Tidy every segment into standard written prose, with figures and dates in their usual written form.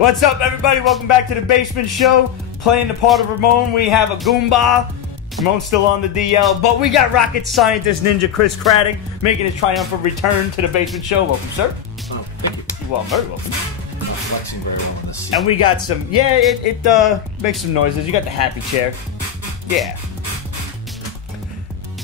What's up, everybody? Welcome back to the Basement Show. Playing the part of Ramon, we have a Goomba. Ramon's still on the DL, but we got rocket scientist ninja Chris Craddock making his triumphant return to the Basement Show. Welcome, sir. Oh, thank you. Well, very welcome. I'm flexing very well in this seat. And we got some, it makes some noises. You got the happy chair. Yeah.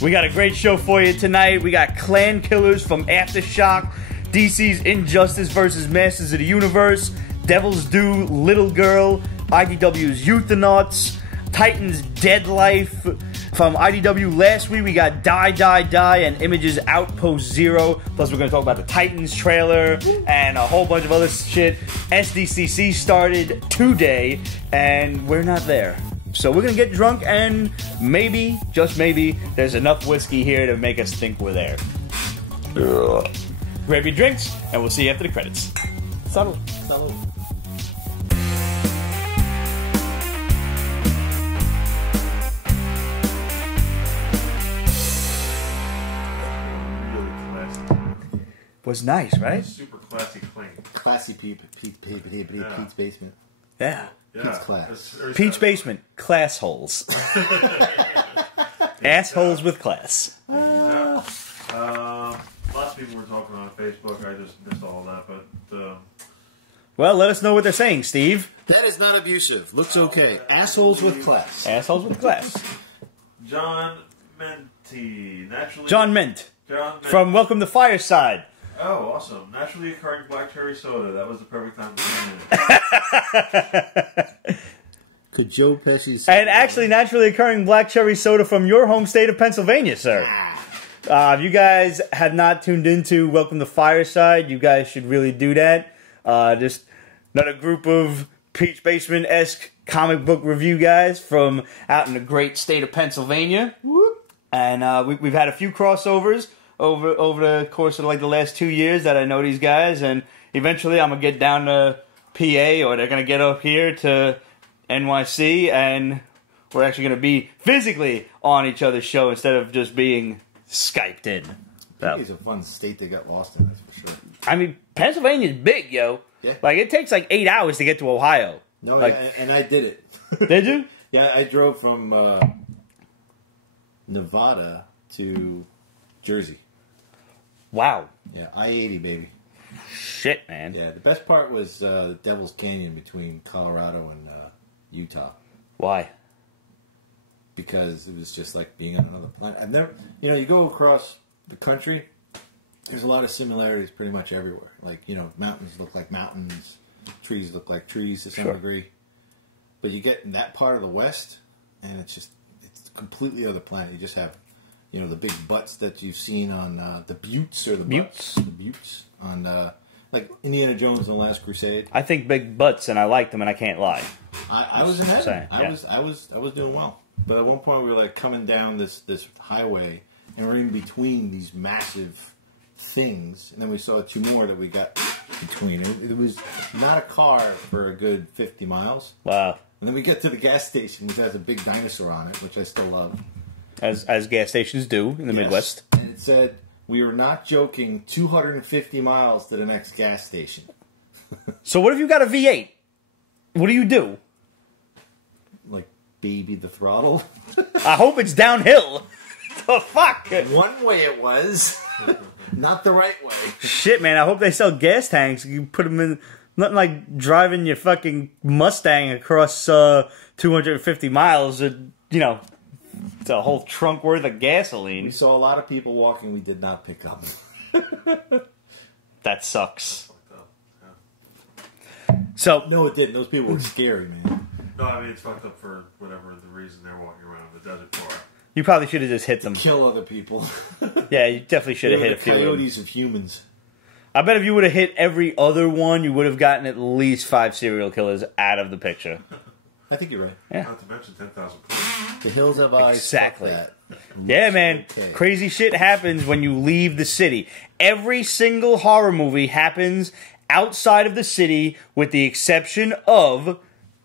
We got a great show for you tonight. We got Clankillers from Aftershock, DC's Injustice vs. Masters of the Universe, Devil's Due, Little Girl, IDW's Euthanauts, Titan's Dead Life. From IDW last week, we got Die, Die, Die, and Image's Outpost Zero. Plus, we're going to talk about the Titans trailer and a whole bunch of other shit. SDCC started today, and we're not there. So we're going to get drunk, and maybe, just maybe, there's enough whiskey here to make us think we're there. Grab your drinks, and we'll see you after the credits. Salud. Salud. Was nice, right? Super classy clean. Classy Pete's Basement. Yeah. Pete's class. Peach Basement, class holes. Assholes with class. Lots of people were talking on Facebook. I just missed all of that, but Well, let us know what they're saying, Steve. That is not abusive. Looks okay. Assholes with class. Assholes with class. John Menti, naturally. John Mint. John Mint. From Welcome to Fireside. Oh, awesome! Naturally occurring black cherry soda. That was the perfect time to come in. Could Joe Pesci's... And actually, naturally occurring black cherry soda from your home state of Pennsylvania, sir. If you guys have not tuned into Welcome to Fireside, you guys should really do that. Just another group of Peach Basement-esque comic book review guys from out in the great state of Pennsylvania. Whoop. And we've had a few crossovers over the course of like the last 2 years that I know these guys, and eventually I'm gonna get down to PA, or they're gonna get up here to NYC, and we're actually gonna be physically on each other's show instead of just being Skyped in. So. It's a fun state they got lost in, that's for sure. I mean, Pennsylvania's big, yo. Yeah. Like, it takes like 8 hours to get to Ohio. No, like, and I did it. Did you? Yeah, I drove from Nevada to Jersey. Wow. Yeah, I-80, baby. Shit, man. Yeah, the best part was the Devil's Canyon between Colorado and Utah. Why? Because it was just like being on another planet. I've never, you go across the country, there's a lot of similarities pretty much everywhere. Like, mountains look like mountains, trees look like trees to some degree. But you get in that part of the West, and it's a completely other planet. You just have, the big butts that you've seen on the Buttes, or the Buttes. The Buttes on, like Indiana Jones and the Last Crusade. I think big butts, and I liked them, and I can't lie. I was in heaven. Yeah. I was doing well. But at one point we were like coming down this highway, and we're in between these massive things, and then we saw two more that we got between. It was not a car for a good 50 miles. Wow. And then we get to the gas station, which has a big dinosaur on it, which I still love. As gas stations do in the Midwest. And it said, we are not joking, 250 miles to the next gas station. So what if you got a V8? What do you do? Like, baby the throttle? I hope it's downhill. The fuck? One way it was. Not the right way. Shit, man, I hope they sell gas tanks. You put them in... Nothing like driving your fucking Mustang across 250 miles. It's a whole trunk worth of gasoline. We saw a lot of people walking we did not pick up. That sucks. So No, it didn't. Those people were scary, man. No, I mean it's fucked up for whatever the reason they're walking around the desert for. you probably should have just hit them. Kill other people. Yeah, you definitely should have hit a the few of them. coyotes of humans. I bet if you would have hit every other one, you would have gotten at least 5 serial killers out of the picture. I think you're right. Yeah. Not to mention 10,000 points. The hills have eyes. Exactly. Fuck that. Yeah, man. Okay. Crazy shit happens when you leave the city. Every single horror movie happens outside of the city, with the exception of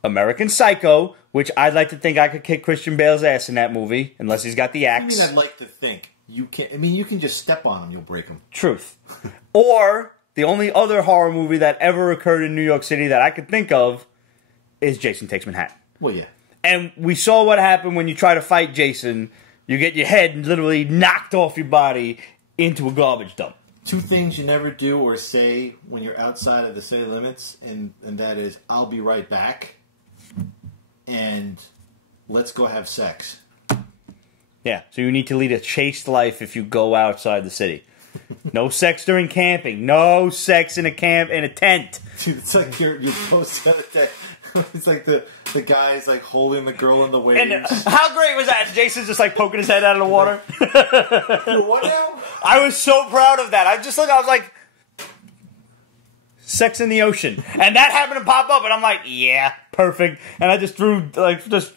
American Psycho, which I'd like to think I could kick Christian Bale's ass in that movie, unless he's got the I axe. mean, I'd like to think. You can just step on them, you'll break them. Truth. Or the only other horror movie that ever occurred in New York City that I could think of is Jason Takes Manhattan. Well, yeah. And we saw what happened when you try to fight Jason. You get your head literally knocked off your body into a garbage dump. Two things you never do or say when you're outside of the city limits, and that is, I'll be right back, and let's go have sex. Yeah, so you need to lead a chaste life if you go outside the city. No sex during camping. No sex in a tent. Dude, it's like you post the other day. It's like the guy's like holding the girl in the waves. And how great was that? Jason's just like poking his head out of the water. What now? I was so proud of that. I was like, sex in the ocean. And that happened to pop up, and I'm like, yeah, perfect. And I just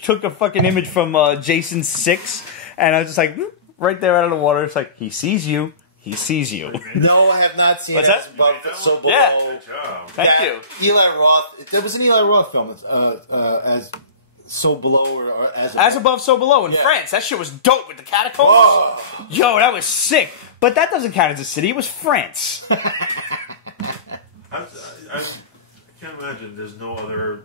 took a fucking image from Jason 6, and I was just like, right there out of the water. It's like, he sees you. He sees you. No, I have not seen What's As that? Above, So Below. Yeah. Good job. Thank you. Eli Roth. There was an Eli Roth film. It's, As So Below or As Above, So Below in France. That shit was dope with the catacombs. Whoa. Yo, that was sick. But that doesn't count as a city. It was France. I can't imagine there's no other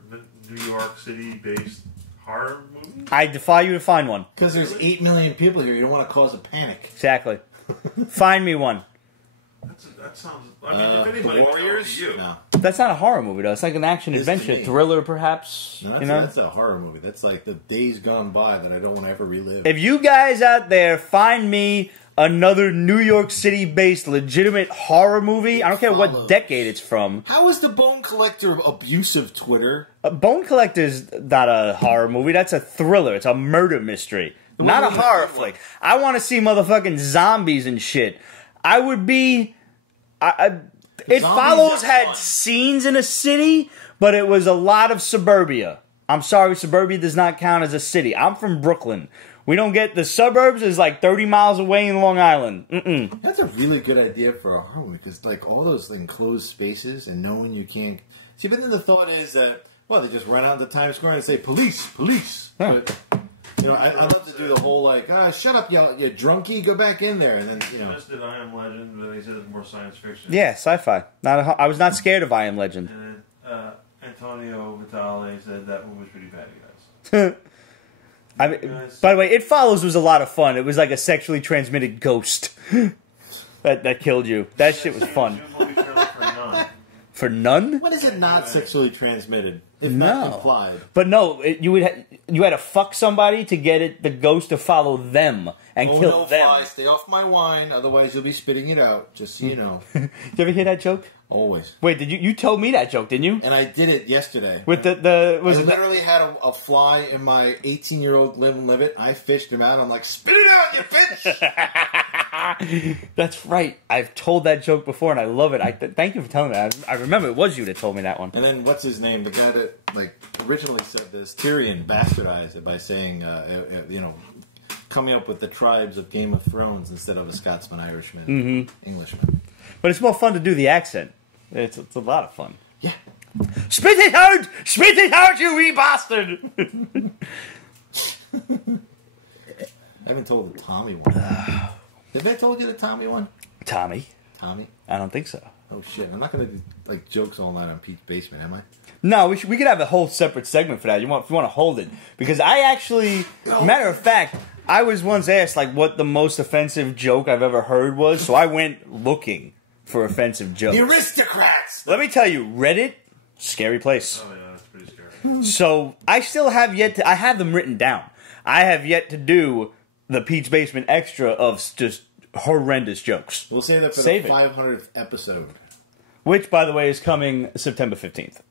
New York City-based horror movie. I defy you to find one. Because there's 8 million people here. You don't want to cause a panic. Exactly. Find me one. That sounds... I mean, if anybody... The Warriors? Would you. No. That's not a horror movie, though. It's like an action-adventure thriller, perhaps. No, that's a horror movie. That's like the days gone by that I don't want to ever relive. If you guys out there find me another New York City-based legitimate horror movie, I don't care what decade it's from. How is The Bone Collector abusive, Twitter? Bone Collector's not a horror movie. That's a thriller. It's a murder mystery. Not a horror flick. I want to see motherfucking zombies and shit. I would be... It Follows had scenes in a city, but it was a lot of suburbia. I'm sorry, suburbia does not count as a city. I'm from Brooklyn. We don't get... The suburbs is like 30 miles away in Long Island. That's a really good idea for a horror movie, because like all those enclosed spaces and knowing you can't... See, but then the thought is that, well, they just run out to Times Square and say, police, police. Huh. But... You know, I'd love to do the whole, like, shut up, you drunkie, go back in there. And then, you know. Just did I Am Legend, but they said it's more science fiction. Yeah, sci-fi. I was not scared of I Am Legend. And Antonio Vitale said that one was pretty bad, guys. By the way, It Follows was a lot of fun. It was like a sexually transmitted ghost that killed you. That shit was fun. For Nun? When is it not sexually transmitted? If not implied. But no, you had to fuck somebody to get the ghost to follow them and kill them. Fly, stay off my wine, otherwise you'll be spitting it out. Just so you know. You ever hear that joke? Always. Wait, did you told me that joke, didn't you? And I did it yesterday. With I literally had a fly in my 18-year-old Live and Live It. I fished him out. I'm like, spit it out, you bitch! That's right. I've told that joke before, and I love it. Thank you for telling me that. I remember it was you that told me that one. And then, what's his name? The guy that originally said this, Tyrion, bastardized it by saying, coming up with the tribes of Game of Thrones instead of a Scotsman, Irishman, Englishman. But it's more fun to do the accent. It's a lot of fun. Yeah. Spit it out! Spit it out, you wee bastard! I haven't told the Tommy one. Have I told you the Tommy one? Tommy? I don't think so. Oh shit! I'm not gonna do jokes all night on Pete's Basement, am I? No, we could have a whole separate segment for that. If you want to hold it, because I actually, matter of fact, I was once asked what the most offensive joke I've ever heard was, so I went looking for offensive jokes. The aristocrats! Let me tell you, Reddit, scary place. Oh yeah, that's pretty scary. So I still have yet to... I have them written down. I have yet to do the Pete's Basement Extra of just horrendous jokes. We'll say that for the 500th episode. Which, by the way, is coming September 15th.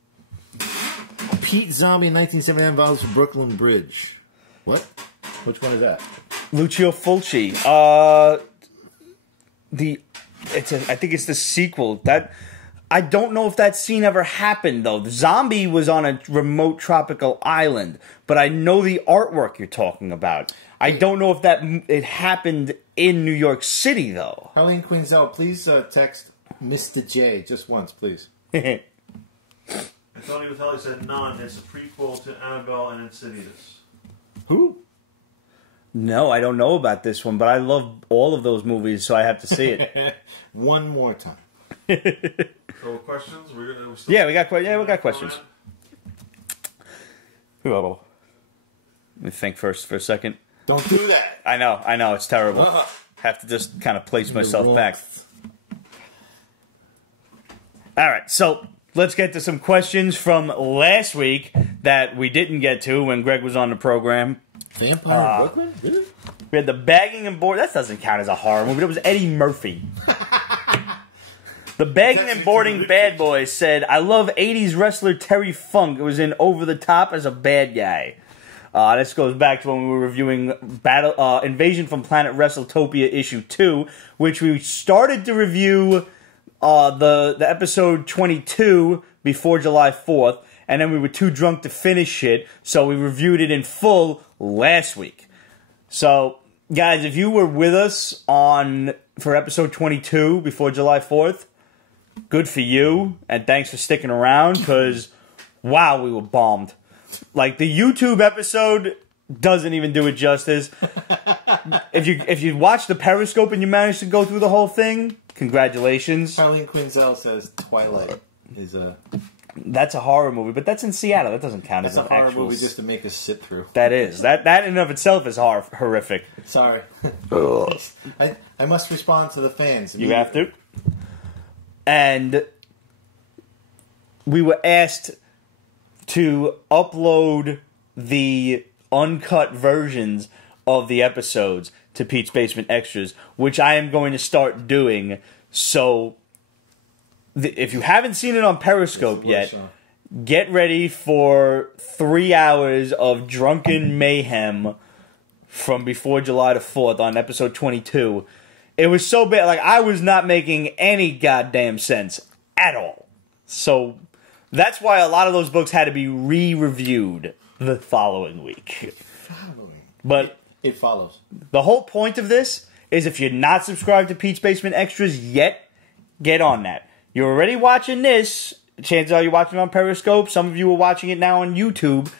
Pete Zombie 1979 Vows for Brooklyn Bridge. What? Which one is that? Lucio Fulci. I think it's the sequel. I don't know if that scene ever happened, though. The zombie was on a remote tropical island, but I know the artwork you're talking about. I don't know if it happened in New York City, though. Harleen Quinzel, please text Mr. J just once, please. Antonio Vitale said none. It's a prequel to Annabelle and Insidious. Who? No, I don't know about this one, but I love all of those movies, so I have to see it. One more time. So questions? We're still Yeah, we got questions. Let me think first for a second. Don't do that. I know, it's terrible. Have to just kind of place myself back. All right, so let's get to some questions from last week that we didn't get to when Greg was on the program. Vampire in Brooklyn? Really? We had the bagging and board. That doesn't count as a horror movie. That was Eddie Murphy. The bagging and boarding bad boy said, "I love 80s wrestler Terry Funk. It was in Over the Top as a bad guy." This goes back to when we were reviewing Invasion from Planet WrestleTopia issue 2, which we started to review the episode 22 before July 4th, and then we were too drunk to finish it, so we reviewed it in full last week. So, guys, if you were with us for episode 22 before July 4th, good for you, and thanks for sticking around, because, wow, we were bombed. Like, the YouTube episode doesn't even do it justice. If you watch the Periscope and you managed to go through the whole thing, congratulations. Harleen Quinzel says Twilight is a... That's a horror movie, but that's in Seattle. That doesn't count as an actual... That's a horror movie just to make us sit through. That is. That in and of itself is horrific. Sorry. I must respond to the fans. You have to. And we were asked to upload the uncut versions of the episodes to Pete's Basement Extras, which I am going to start doing. So, if you haven't seen it on Periscope yet, get ready for 3 hours of drunken mayhem from before July the 4th on episode 22. It was so bad, like, I was not making any goddamn sense at all. So, that's why a lot of those books had to be re-reviewed the following week. But it follows. The whole point of this is if you're not subscribed to Pete's Basement Extras yet, get on that. You're already watching this. Chances are you're watching it on Periscope. Some of you are watching it now on YouTube.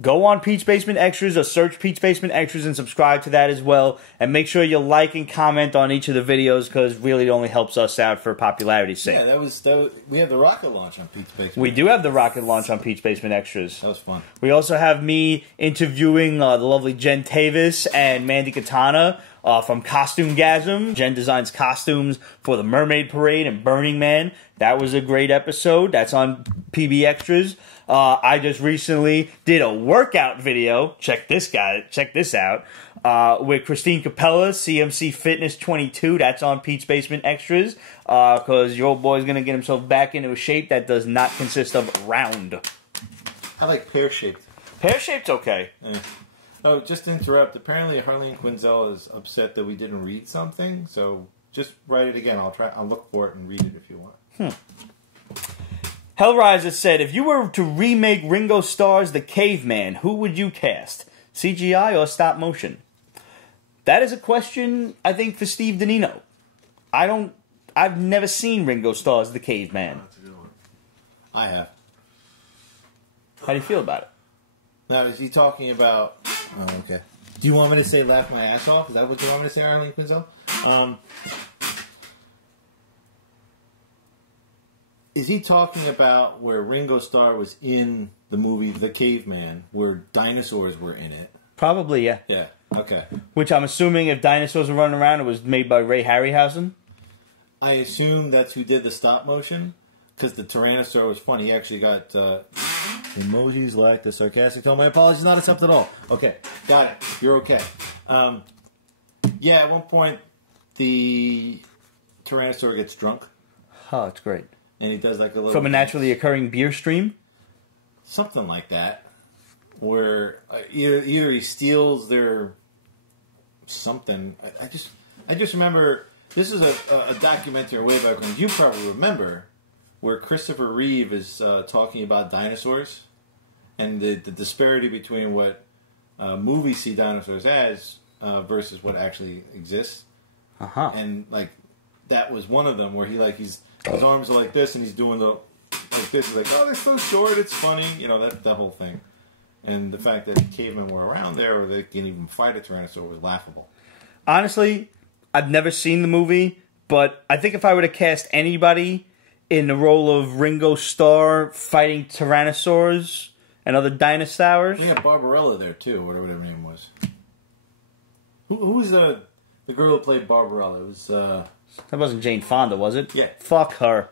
Go on Pete's Basement Extras or search Pete's Basement Extras and subscribe to that as well. And make sure you like and comment on each of the videos because really it only helps us out for popularity's sake. Yeah, that was we have the rocket launch on Pete's Basement. We do have the rocket launch on Pete's Basement Extras. That was fun. We also have me interviewing the lovely Jen Tavis and Mandy Katana from Costumegasm. Jen designs costumes for the Mermaid Parade and Burning Man. That was a great episode. That's on PB Extras. I just recently did a workout video. Check this out. With Christine Capella, CMC Fitness 22. That's on Pete's Basement Extras. Because your old boy's going to get himself back into a shape that does not consist of round. I like pear-shaped. Pear-shaped's okay. Oh, just to interrupt. Apparently Harleen Quinzel is upset that we didn't read something. So just write it again. I'll look for it and read it if you want. Hellraiser said, if you were to remake Ringo Starr's The Caveman, who would you cast? CGI or stop motion? That is a question, I think, for Steve Danino. I've never seen Ringo Starr's The Caveman. That's a good one. I have. How do you feel about it? Now, is he talking about... Oh, okay. Do you want me to say laugh my ass off? Is that what you want me to say, Harleen Quinzel? Is he talking about where Ringo Starr was in the movie The Caveman, where dinosaurs were in it? Probably, yeah. Yeah, okay. Which I'm assuming if dinosaurs were running around, it was made by Ray Harryhausen? I assume that's who did the stop motion, because the Tyrannosaur was funny. He actually got emojis like the sarcastic tone. My apologies, not accepted at all. Okay, got it. You're okay. Yeah, at one point, the Tyrannosaur gets drunk. Oh, it's great. And he does like a little... From a naturally occurring beer stream? Something like that. Where either he steals their... something. I just remember... This is a documentary way back when. You probably remember where Christopher Reeve is talking about dinosaurs. And the disparity between what movies see dinosaurs as versus what actually exists. Uh-huh. And like that was one of them where his arms are like this and he's doing like this. He's like, oh, they're so short, it's funny. You know, that whole thing. And the fact that cavemen were around there or they can even fight a Tyrannosaur was laughable. Honestly, I've never seen the movie, but I think if I were to cast anybody in the role of Ringo Starr fighting Tyrannosaurs and other dinosaurs... We had Barbarella there, too, whatever her name was. Who was the girl who played Barbarella? It was... That wasn't Jane Fonda, was it? Yeah. Fuck her.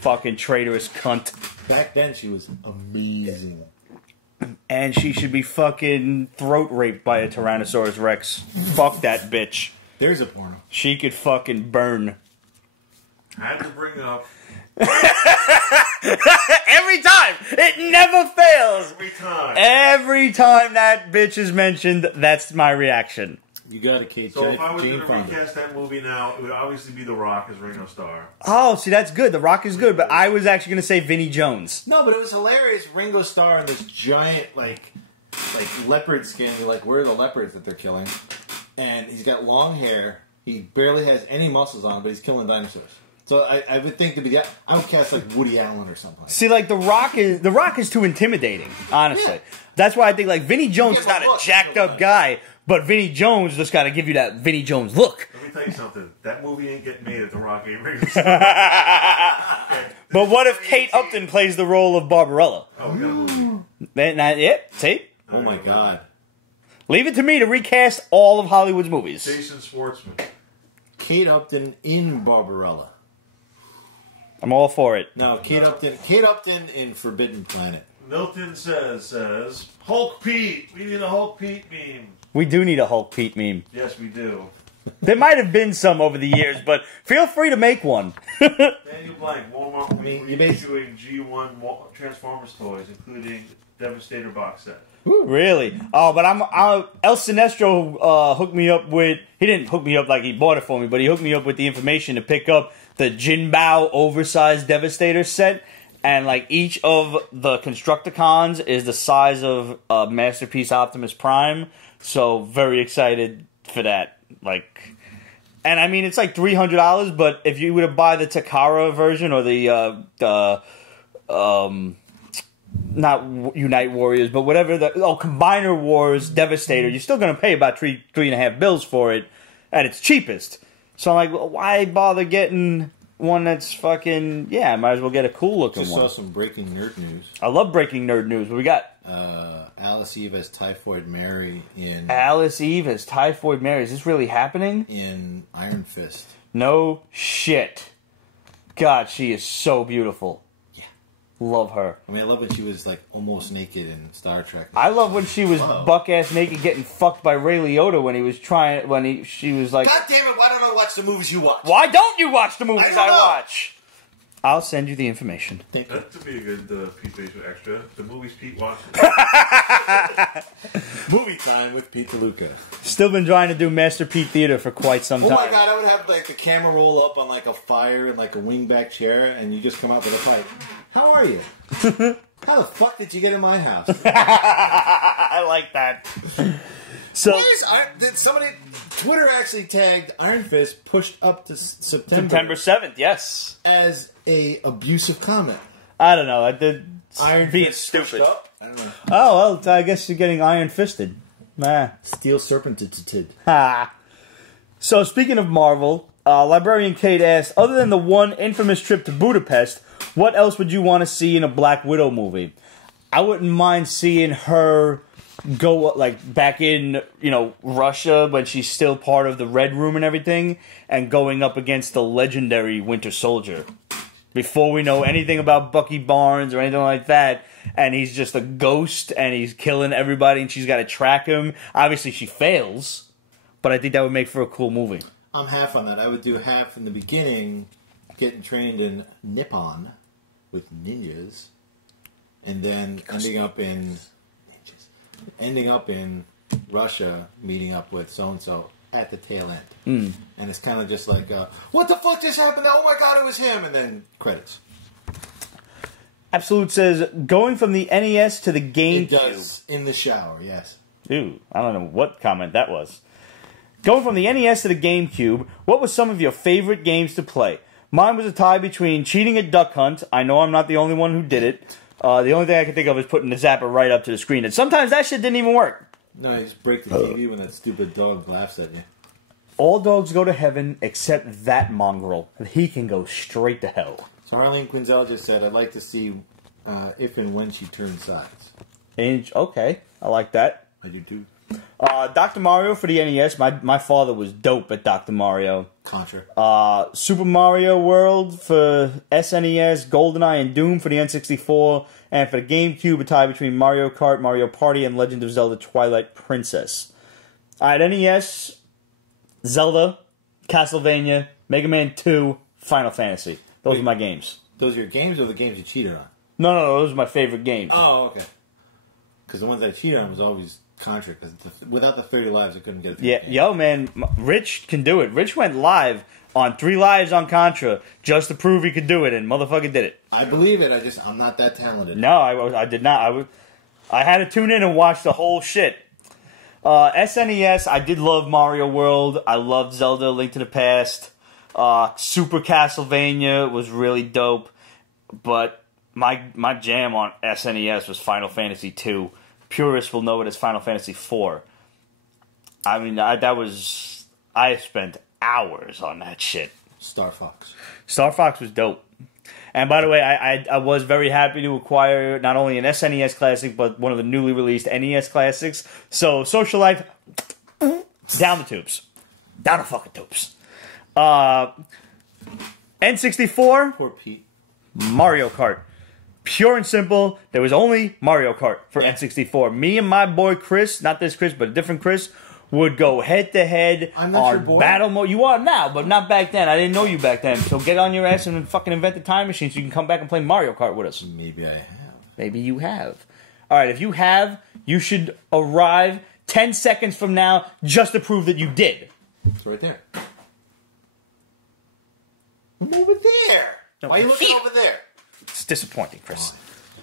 Fucking traitorous cunt. Back then, she was amazing. And she should be fucking throat raped by a Tyrannosaurus Rex. Fuck that bitch. There's a porno. She could fucking burn. I had to bring up Every time! It never fails! every time. Every time that bitch is mentioned, that's my reaction. You got it, Kate. So if I was going Jane to Fonda. recast that movie now, it would obviously be The Rock as Ringo Starr. Oh, see, that's good. The Rock is good, but I was actually going to say Vinnie Jones. No, but it was hilarious. Ringo Starr in this giant, like leopard skin. You're like, where are the leopards that they're killing? And he's got long hair. He barely has any muscles on him, but he's killing dinosaurs. So I would think to be that. I would cast like Woody Allen or something. See, like The Rock is too intimidating. Honestly, Yeah. That's why I think like Vinnie Jones is Yeah, not but a look, jacked up guy, but Vinnie Jones just got to give you that Vinnie Jones look. Let me tell you something. That movie ain't getting made if The Rock ain't Ringo Starr. Okay. But what if Kate Upton plays the role of Barbarella? Oh, we got a movie. See, Oh my god. leave it to me to recast all of Hollywood's movies. Jason Schwartzman. Kate Upton in Barbarella. I'm all for it. No, Kate Upton in Forbidden Planet. Milton says, Hulk Pete. We need a Hulk Pete meme. We do need a Hulk Pete meme. Yes, we do. There might have been some over the years, but feel free to make one. Daniel Blank. Walmart will be you basically- reissuing G1 Transformers toys, including Devastator box set. Really? Oh, but El Sinestro hooked me up with... He didn't hook me up like he bought it for me, but he hooked me up with the information to pick up the Jinbao oversized Devastator set. And like each of the Constructicons is the size of Masterpiece Optimus Prime. So very excited for that. Like, and I mean it's like $300, but if you were to buy the Takara version or the not Unite Warriors, but whatever Combiner Wars Devastator, you're still going to pay about three and a half bills for it at its cheapest. So I'm like, well, why bother getting one that's fucking... Yeah, I might as well get a cool looking Just one. saw some breaking nerd news. I love breaking nerd news. What we got? Alice Eve as Typhoid Mary in Alice Eve as Typhoid Mary. Is this really happening? in Iron Fist. No shit. God, she is so beautiful. Yeah. Love her. I mean, I love when she was like almost naked in Star Trek. I love when she was buck-ass naked getting fucked by Ray Liotta when he was trying... she was like... God damn it, why don't I watch the movies you watch? Why don't you watch the movies I don't I know. watch? I'll send you the information. Thank you. That would be a good Pete Basement extra. The movies Pete watches. Movie time with Pete DeLuca. Still been trying to do Master Pete Theater for quite some Oh time. my god, I would have like the camera roll up on like a fire in like a wingback chair and you just come out with a pipe. How are you? How the fuck did you get in my house? I like that. So Did somebody... Twitter actually tagged Iron Fist pushed up to September 7th, yes. as a abusive comment. I don't know. I did Iron being Fist stupid. pushed up? I don't know. Oh, well, I guess you're getting iron fisted. Nah. Steel serpented. Ha. So, speaking of Marvel, Librarian Kate asked, other than the one infamous trip to Budapest, what else would you want to see in a Black Widow movie? I wouldn't mind seeing her go like back in, Russia when she's still part of the Red Room and everything, and going up against the legendary Winter Soldier. Before we know anything about Bucky Barnes or anything like that, and he's just a ghost and he's killing everybody and she's got to track him. Obviously she fails, but I think that would make for a cool movie. I'm half on that. I would do half in the beginning, getting trained in Nippon with ninjas, and then ending up in Russia, meeting up with so-and-so at the tail end. And it's kind of just like, what the fuck just happened? Oh my god, it was him! And then credits. Absolute says, going from the NES to the GameCube. It does. In the shower, yes. Ooh, I don't know what comment that was. Going from the NES to the GameCube, what were some of your favorite games to play? Mine was a tie between cheating at Duck Hunt. I know I'm not the only one who did it. The only thing I can think of is putting the zapper right up to the screen. And sometimes that shit didn't even work. No, you just break the TV when that stupid dog laughs at you. all dogs go to heaven except that mongrel. He can go straight to hell. So Arlene Quinzel just said, I'd like to see if and when she turns sides. Okay, I like that. I do too. Dr. Mario for the NES. My father was dope at Dr. Mario. Contra. Super Mario World for SNES, GoldenEye and Doom for the N64, and for the GameCube, a tie between Mario Kart, Mario Party, and Legend of Zelda Twilight Princess. At NES, Zelda, Castlevania, Mega Man 2, Final Fantasy. Those are my games. Those are your games or the games you cheated on? No, those are my favorite games. Oh, okay. Because the ones I cheated on was always Contra, because without the 30 lives, I couldn't get it. Yeah, yo, man, Rich can do it. Rich went live on 3 lives on Contra just to prove he could do it, and motherfucker did it. I believe it. I'm not that talented. No, I did not. I had to tune in and watch the whole shit. SNES, I did love Mario World. I loved Zelda: Link to the Past. Super Castlevania was really dope, but my jam on SNES was Final Fantasy 2. Purists will know it as Final Fantasy 4. I mean, I spent hours on that shit. Star Fox. Star Fox was dope. And by the way, I was very happy to acquire not only an SNES classic, but one of the newly released NES classics. So, Social Life, down the tubes. Down the fucking tubes. N64. Poor Pete. Mario Kart. Pure and simple. There was only Mario Kart for N64. Me and my boy Chris, not this Chris, but a different Chris, would go head to head on battle mode. You are now, but not back then. I didn't know you back then. So get on your ass and fucking invent the time machine so you can come back and play Mario Kart with us. Maybe I have. Maybe you have. All right, if you have, you should arrive 10 seconds from now just to prove that you did. It's right there. I'm over there. No, why are you looking over there? It's disappointing, Chris.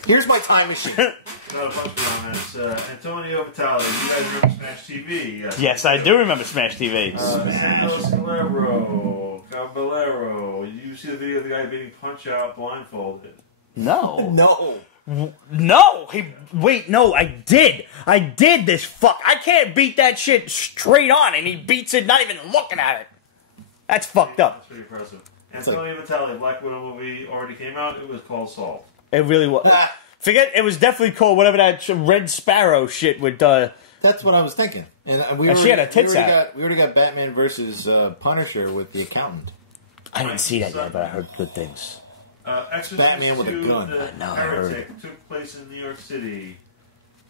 Here's my time machine. Another punch on this. Antonio Vitale. You guys remember Smash TV? Yes, I do remember Smash TV. Santos Caballero. You see the video of the guy being Punch Out blindfolded? No. No. No! I did! I did this fuck! I can't beat that shit straight on, and he beats it not even looking at it! That's fucked up. That's pretty impressive. Antonio Vitale, Black Widow movie already came out. It was called Salt. It really was. It was definitely called whatever that Red Sparrow shit with, That's what I was thinking. And she had a tits out. We already got Batman versus Punisher with the accountant. I didn't see that yet, but I heard good things. Exorcist Batman with a gun. The Heretic took place in New York City.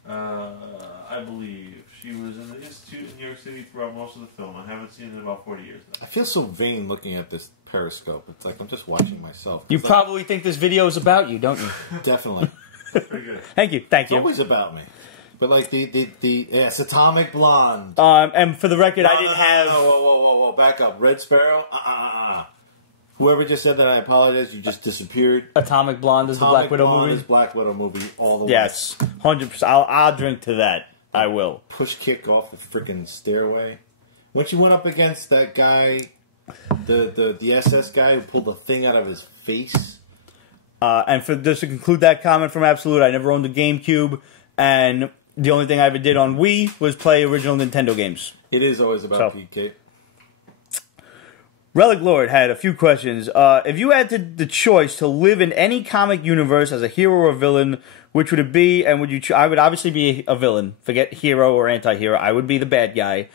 I believe she was in the Institute in New York City throughout most of the film. I haven't seen it in about 40 years now. I feel so vain looking at this Periscope. It's like I'm just watching myself. You probably think this video is about you, don't you? Definitely. Pretty good. Thank you. It's always about me. But like it's Atomic Blonde. And for the record, I didn't have. Whoa! Back up. Red Sparrow. Whoever just said that, I apologize. You just disappeared. Atomic Blonde is the Black Widow movie. Is Black Widow movie all the way. Yes, 100%. I'll drink to that. I will. Push kick off the freaking stairway. When she went up against that guy, the SS guy who pulled the thing out of his face. And for just to conclude that comment from Absolute, I never owned a GameCube, and the only thing I ever did on Wii was play original Nintendo games. It is always about PK. Relic Lord had a few questions. If you had the choice to live in any comic universe as a hero or villain, which would it be? And would you? I would obviously be a villain. Forget hero or anti-hero. I would be the bad guy,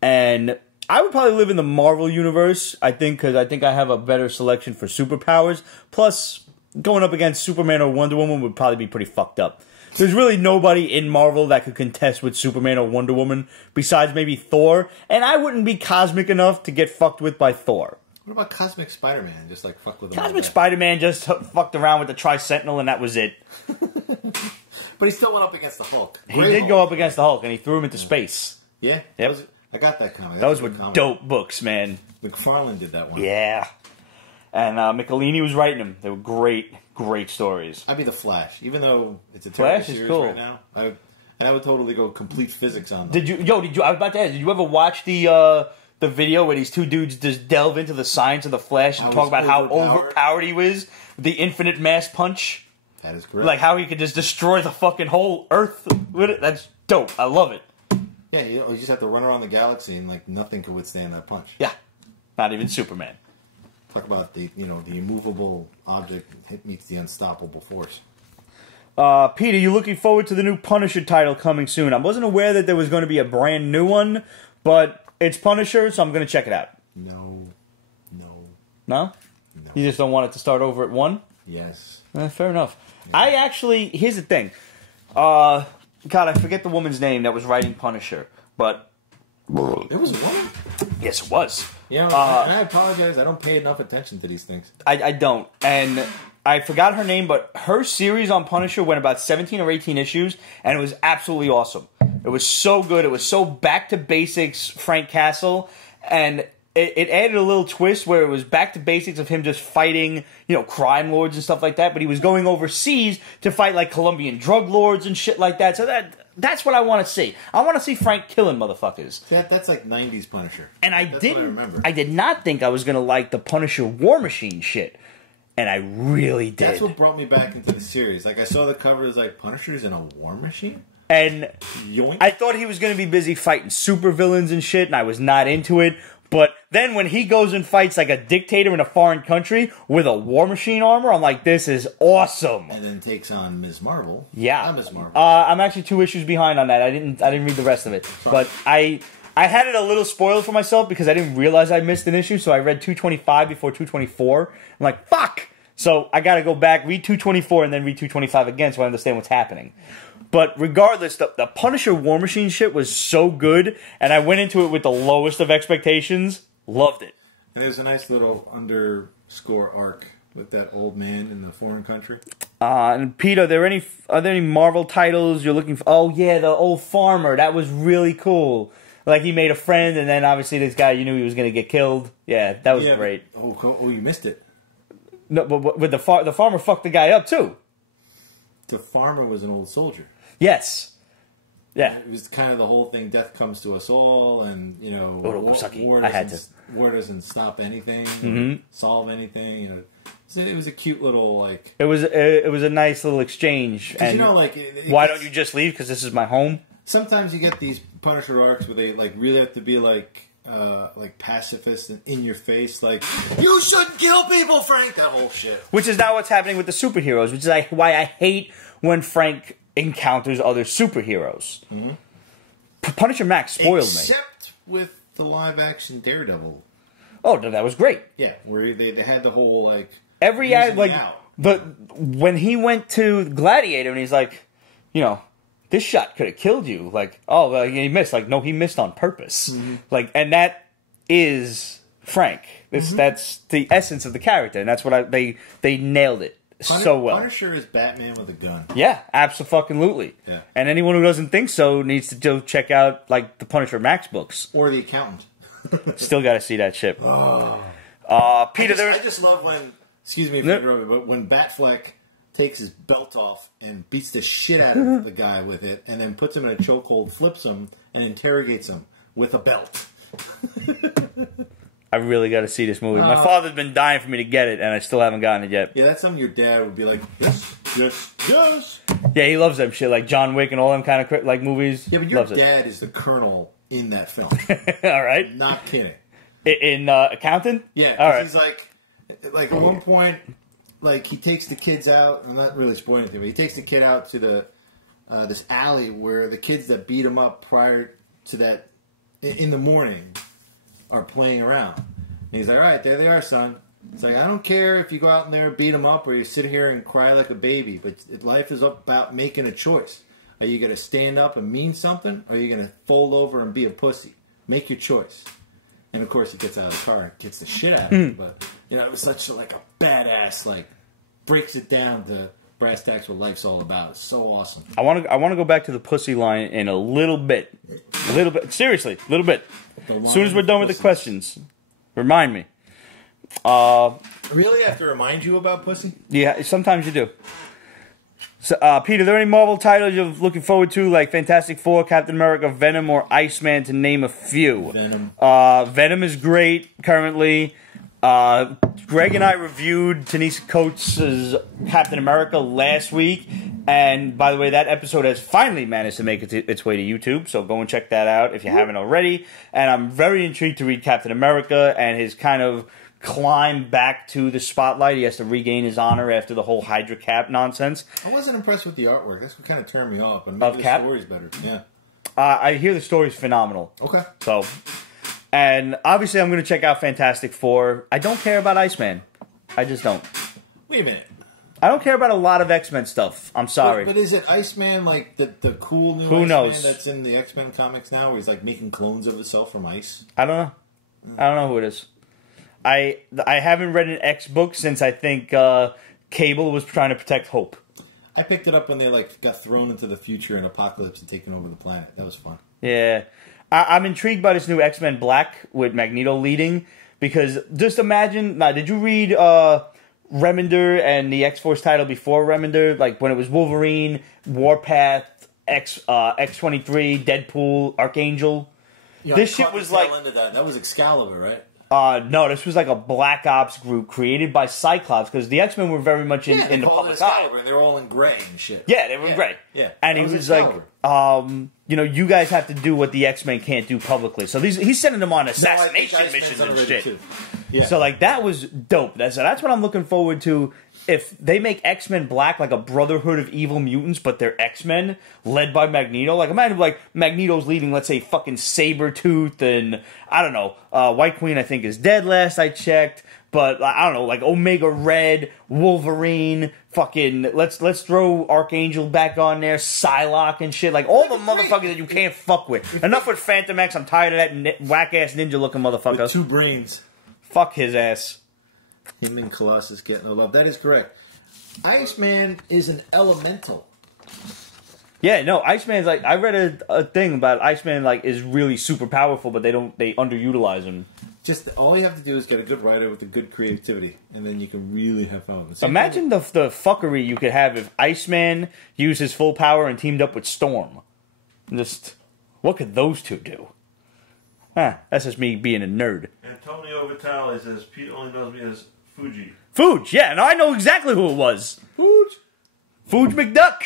and I would probably live in the Marvel universe. I think because I have a better selection for superpowers. Plus, going up against Superman or Wonder Woman would probably be pretty fucked up. There's really nobody in Marvel that could contest with Superman or Wonder Woman besides maybe Thor, and I wouldn't be cosmic enough to get fucked with by Thor. What about Cosmic Spider-Man? Just like fuck with him. Cosmic Spider-Man just fucked around with the Tri-Sentinel, and that was it. But he still went up against the Hulk. He did go up against the Hulk, and he threw him into space. Yeah? Yep. I got that comic. Those were dope books, man. McFarlane did that one. Yeah. And Michelini was writing them. They were great stories. I'd be the Flash, even though it's a terrible series cool. right now. I would totally go complete physics on them. Did you? I was about to ask. Did you ever watch the video where these two dudes just delve into the science of the Flash and talk about how overpowered he was? The infinite mass punch. That is correct. Like how he could just destroy the fucking whole Earth with it. That's dope. I love it. Yeah, you just have to run around the galaxy and like nothing could withstand that punch. Yeah, not even Superman. Talk about the the immovable object meets the unstoppable force. Peter, you looking forward to the new Punisher title coming soon? I wasn't aware that there was going to be a brand new one, but it's Punisher, so I'm going to check it out. No. No? You just don't want it to start over at 1? Yes. Fair enough. Yeah. Here's the thing. God, I forget the woman's name that was writing Punisher, but... It was a woman? Yes, it was. Yeah, and I apologize. I don't pay enough attention to these things. I don't. And I forgot her name, but her series on Punisher went about 17 or 18 issues, and it was absolutely awesome. It was so good. It was so back to basics Frank Castle, and it added a little twist where it was back to basics of him just fighting, crime lords and stuff like that, but he was going overseas to fight like Colombian drug lords and shit like that. So that's what I want to see. I want to see Frank killing motherfuckers. That's like 90s Punisher. And That's what I remember. I did not think I was going to like the Punisher War Machine shit. And I really did. That's what brought me back into the series. Like, I saw the cover, it was like, Punisher's in a war machine? And Yoink. I thought he was going to be busy fighting supervillains and shit, and I was not into it. But then when he goes and fights like a dictator in a foreign country with a war machine armor, I'm like, this is awesome. And then takes on Ms. Marvel. Yeah. Not Ms. Marvel. I'm actually 2 issues behind on that. I didn't read the rest of it. Sorry. But I had it a little spoiled for myself because I didn't realize I missed an issue, so I read 225 before 224. I'm like, fuck! So I gotta go back, read 224, and then read 225 again so I understand what's happening. But regardless, the Punisher War Machine shit was so good, and I went into it with the lowest of expectations. Loved it. And there's a nice little underscore arc with that old man in the foreign country. And Pete, are there any Marvel titles you're looking for? Oh yeah, the old farmer. That was really cool. Like he made a friend, and then obviously this guy, you knew he was gonna get killed. Yeah, that was great. Oh, you missed it. No, but with the farmer fucked the guy up too. The farmer was an old soldier. Yes. Yeah. It was kind of the whole thing, death comes to us all, and, war doesn't stop anything, solve anything, So it was a cute little, like... It was a nice little exchange. And why don't you just leave, because this is my home? Sometimes you get these Punisher arcs where they, like, really have to be, like pacifist and in your face, like, you shouldn't kill people, Frank! That whole shit. Which is now what's happening with the superheroes, which is why I hate when Frank encounters other superheroes. Mm-hmm. Punisher Max spoiled me. Except with the live-action Daredevil. Oh, no, that was great. Yeah, where they had the whole, like... Every ad, when he went to Gladiator and he's like, this shot could have killed you. Like, oh, well, he missed. Like, no, he missed on purpose. Mm-hmm. Like, and that is Frank. That's the essence of the character, and that's what they nailed it so well. Punisher is Batman with a gun. Yeah, absolutely. Yeah. And anyone who doesn't think so needs to go check out like the Punisher Max books or The Accountant. Still got to see that shit. Oh. Peter, I just love when. Excuse me, but when Batfleck takes his belt off and beats the shit out of the guy with it, and then puts him in a chokehold, flips him, and interrogates him with a belt. I really got to see this movie. My father's been dying for me to get it, and I still haven't gotten it yet. Yeah, that's something your dad would be like, yes. Yeah, he loves them shit, like John Wick and all them kind of like movies. Yeah, but your dad is the colonel in that film. All right. Not kidding. In Accountant? Yeah, all right. He's like at one point, like he takes the kids out. I'm not really spoiling anything, but he takes the kid out to the this alley where the kids that beat him up prior to that in the morning are playing around. And he's like, all right, there they are, son. It's like, I don't care if you go out in there and beat them up or you sit here and cry like a baby, but life is about making a choice. Are you going to stand up and mean something, or are you going to fold over and be a pussy? Make your choice. And, of course, he gets out of the car and gets the shit out of him. But, it was such like a badass, like, breaks it down to brass tacks what life's all about. It's so awesome. I want to go back to the pussy line in a little bit. Seriously, a little bit. As soon as we're done with the questions, remind me. Really? I have to remind you about pussy? Yeah, sometimes you do. So, Pete, are there any Marvel titles you're looking forward to, like Fantastic Four, Captain America, Venom, or Iceman, to name a few? Venom. Venom is great currently. Greg and I reviewed Tanisa Coates' Captain America last week, And by the way, that episode has finally managed to make its way to YouTube, so go and check that out if you haven't already. And I'm very intrigued to read Captain America and his kind of climb back to the spotlight. He has to regain his honor after the whole Hydra Cap nonsense. I wasn't impressed with the artwork. That's what kind of turned me off. But maybe the Cap? story's better. Yeah. I hear the story's phenomenal. Okay. So, and obviously I'm going to check out Fantastic Four. I don't care about Iceman. I just don't. Wait a minute. I don't care about a lot of X-Men stuff. I'm sorry. But is it Iceman like the cool new Who Iceman knows? that's in the X-Men comics now, where he's like making clones of himself from ice? I don't know. I don't know who it is. I haven't read an X book since I think Cable was trying to protect Hope. I picked it up when they like got thrown into the future in Apocalypse and taken over the planet. That was fun. Yeah. I'm intrigued by this new X-Men Black with Magneto leading, because just imagine... Now, did you read Remender and the X-Force title before Remender? Like when it was Wolverine, Warpath, X-23, Deadpool, Archangel? Yeah, This shit was like... That was Excalibur, right? No, this was like a Black Ops group created by Cyclops, because the X-Men were very much in the public eye. And they were all in gray and shit. Yeah, they were gray. Yeah. And he was like, you know, you guys have to do what the X-Men can't do publicly. So he's sending them on assassination missions and shit. Yeah. So, like, that was dope. That's what I'm looking forward to. If they make X-Men Black like a brotherhood of evil mutants, but they're X-Men, led by Magneto. Like, imagine, like, Magneto's leading, let's say, fucking Sabretooth and, I don't know, White Queen, I think, is dead last I checked. But, I don't know, like, Omega Red, Wolverine, fucking, let's throw Archangel back on there, Psylocke and shit. Like, all the motherfuckers that you can't fuck with. Enough with Phantom X. I'm tired of that whack-ass ninja-looking motherfucker. With 2 brains. Fuck his ass. Him and Colossus getting no love. That is correct. Iceman is an elemental. Yeah, no, Iceman's like, I read a thing about Iceman, like, is really super powerful, but they underutilize him. Just all you have to do is get a good writer with a good creativity, and then you can really have fun. Imagine the fuckery you could have if Iceman used his full power and teamed up with Storm. Just, what could those two do? That's just me being a nerd. Antonio Vitale says, Pete only knows me as Fuji. Fuge, yeah, and I know exactly who it was. Fuge McDuck.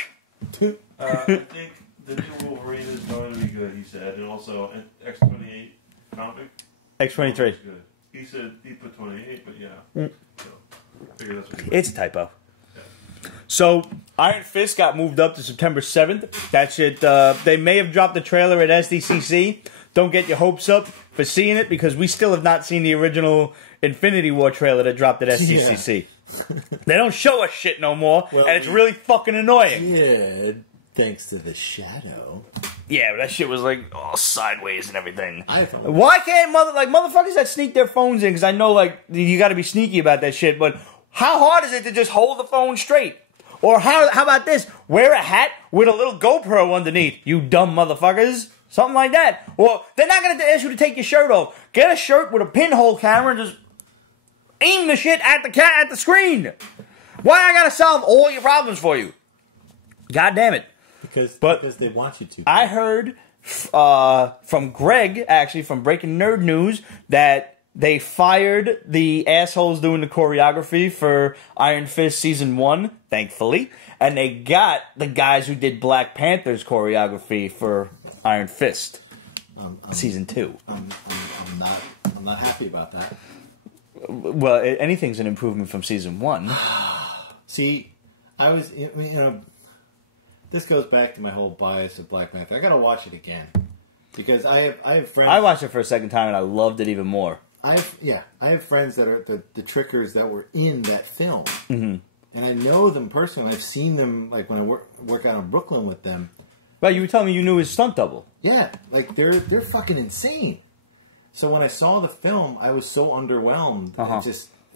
I think the new Wolverine is going to be good, he said. And also, X-28 comic. X-23. Good. He said he put 28, but yeah. So, I figure that's what he It's a typo. Yeah. So, Iron Fist got moved up to September 7th. That shit, they may have dropped the trailer at SDCC. Don't get your hopes up for seeing it, because we still have not seen the original Infinity War trailer that dropped at SDCC. Yeah. They don't show us shit no more, and it's really fucking annoying. Yeah, thanks to the shadow. Yeah, but that shit was like all sideways and everything. iPhone. Why can't motherfuckers that sneak their phones in? Because I know like you got to be sneaky about that shit. But how hard is it to just hold the phone straight? Or how about this? Wear a hat with a little GoPro underneath. You dumb motherfuckers. Something like that. Or they're not going to ask you to take your shirt off. Get a shirt with a pinhole camera and just aim the shit at the screen. Why I got to solve all your problems for you? God damn it. Because they want you to. I heard from Greg, actually, from Breaking Nerd News, that they fired the assholes doing the choreography for Iron Fist Season 1, thankfully, and they got the guys who did Black Panther's choreography for Iron Fist Season 2. I'm not happy about that. Well, anything's an improvement from Season 1. See, this goes back to my whole bias of Black Panther. I gotta watch it again because I have friends. I watched it for a second time and I loved it even more. I have friends that are the trickers that were in that film, and I know them personally. I've seen them like when I work out in Brooklyn with them. Well, you were telling me you knew his stunt double. Yeah, like they're fucking insane. So when I saw the film, I was so underwhelmed.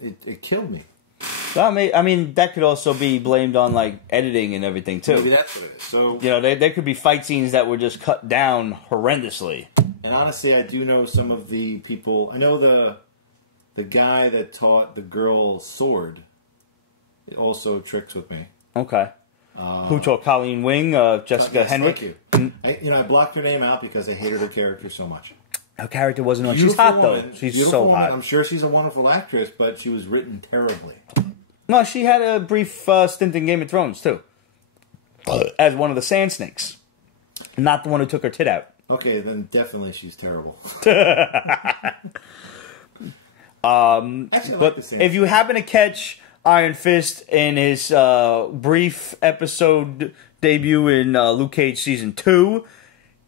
It killed me. Well, I mean, that could also be blamed on, like, editing and everything, too. Maybe that's what it is. So, you know, there could be fight scenes that were just cut down horrendously. And honestly, I do know some of the people. I know the guy that taught the girl sword. It also tricks with me. Okay. Who taught Colleen Wing, Jessica Henwick? Thank you. I blocked her name out because I hated her character so much. Her character wasn't on. She's hot, though. She's so hot. I'm sure she's a wonderful actress, but she was written terribly. No, she had a brief stint in Game of Thrones, too. as one of the Sand Snakes. Not the one who took her tit out. Okay, then definitely she's terrible. But if you happen to catch Iron Fist in his brief episode debut in Luke Cage Season 2,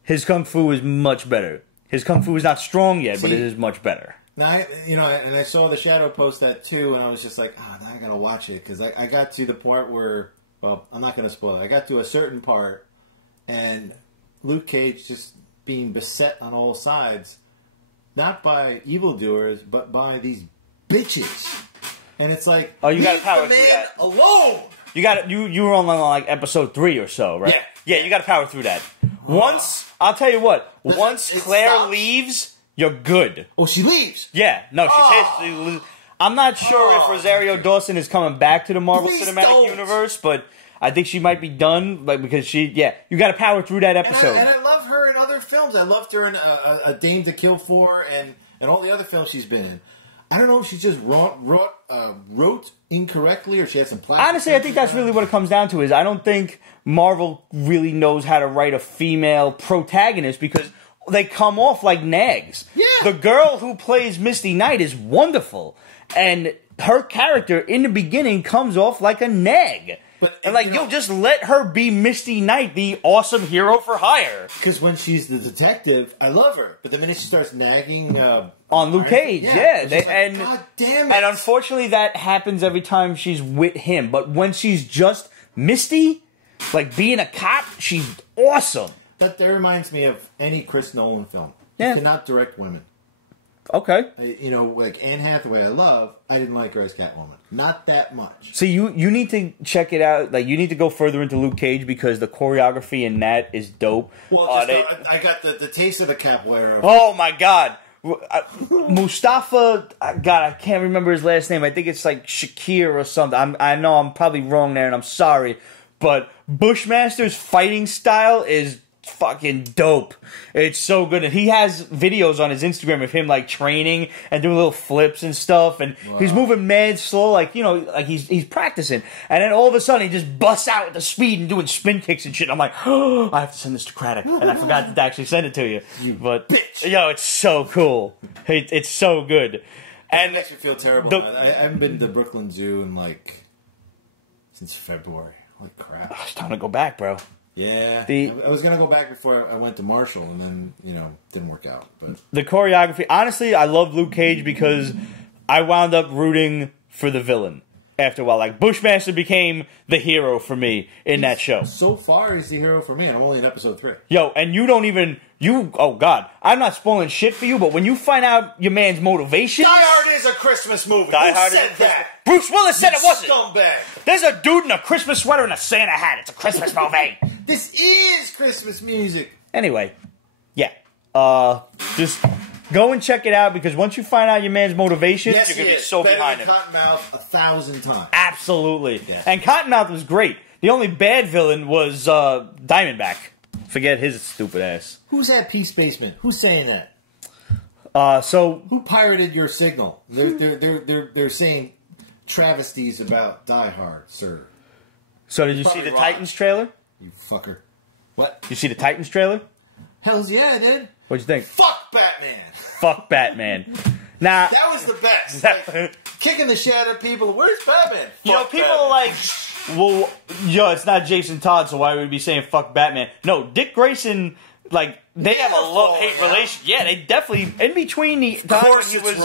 his Kung Fu is much better. His Kung Fu is not strong yet, but it is much better. Now, I saw the Shadow post that too, and I was just like, now I gotta watch it, because I got to the part where, well, I'm not gonna spoil it. I got to a certain part, and Luke Cage just being beset on all sides, not by evildoers, but by these bitches. And it's like, oh, you got to power the through man that alone. You were on like episode 3 or so, right? Yeah. Yeah, you got to power through that. Once I'll tell you what. Once Claire leaves, you're good. Oh, she leaves. Yeah, no, she's. I'm not sure if Rosario Dawson is coming back to the Marvel Cinematic Universe, but I think she might be done, like, because you got to power through that episode. And I love her in other films. I loved her in A Dame to Kill For and all the other films she's been in. I don't know if she just wrote incorrectly or she had some plastic. Honestly, I think that's really what it comes down to. Is I don't think Marvel really knows how to write a female protagonist because they come off like nags. Yeah. The girl who plays Misty Knight is wonderful, and her character in the beginning comes off like a nag. And you'll just let her be Misty Knight, the awesome hero for hire. Because when she's the detective, I love her. But the minute she starts nagging on Luke Cage, and God damn it. And unfortunately, that happens every time she's with him. But when she's just Misty, like being a cop, she's awesome. That reminds me of any Chris Nolan film. Yeah. You cannot direct women. Okay. Like Anne Hathaway, I didn't like her as Catwoman. Not that much. So you need to check it out. Like, you need to go further into Luke Cage because the choreography in that is dope. Well, I got the taste of the capoeira. Oh my God. Mustafa, God, I can't remember his last name. I think it's like Shakir or something. I know I'm probably wrong there and I'm sorry. But Bushmaster's fighting style is fucking dope. It's so good. And he has videos on his Instagram of him like training and doing little flips and stuff, and he's moving mad slow, like he's practicing, and then all of a sudden he just busts out with the speed and doing spin kicks and shit. I'm like, oh, I have to send this to Craddock, and I forgot to actually send it to you. But bitch. Yo, it's so cool. It's so good. And it makes me feel terrible. I haven't been to Brooklyn Zoo in since February. Holy crap. It's time to go back, bro. Yeah, I was going to go back before I went to Marshall, and then, didn't work out. But the choreography, honestly, I love Luke Cage because I wound up rooting for the villain after a while. Like, Bushmaster became the hero for me in that show. So far, he's the hero for me, and I'm only in episode 3. Yo, and you don't even... oh, God. I'm not spoiling shit for you, but when you find out your man's motivation... Die Hard is a Christmas movie. Die Hard is a Christmas... Bruce Willis said it wasn't. Scumbag. There's a dude in a Christmas sweater and a Santa hat. It's a Christmas movie. This is Christmas music. Anyway, yeah. Just go and check it out because once you find out your man's motivations, you're going to be so behind him. Cottonmouth 1,000 times. Absolutely. Yeah. And Cottonmouth was great. The only bad villain was Diamondback. Forget his stupid ass. Who's at Peace Basement? Who's saying that? Who pirated your signal? They're saying travesties about Die Hard, sir. So did you see the Titans trailer? You fucker. What? Did you see the Titans trailer? Hells yeah, I did. What'd you think? Fuck Batman. Fuck Batman. Now that was the best. Kicking the shit out of people. Where's Batman? People are like, well, it's not Jason Todd, so why would we be saying fuck Batman? No, Dick Grayson, they have a love-hate relationship. Yeah, they definitely, in between the time when he was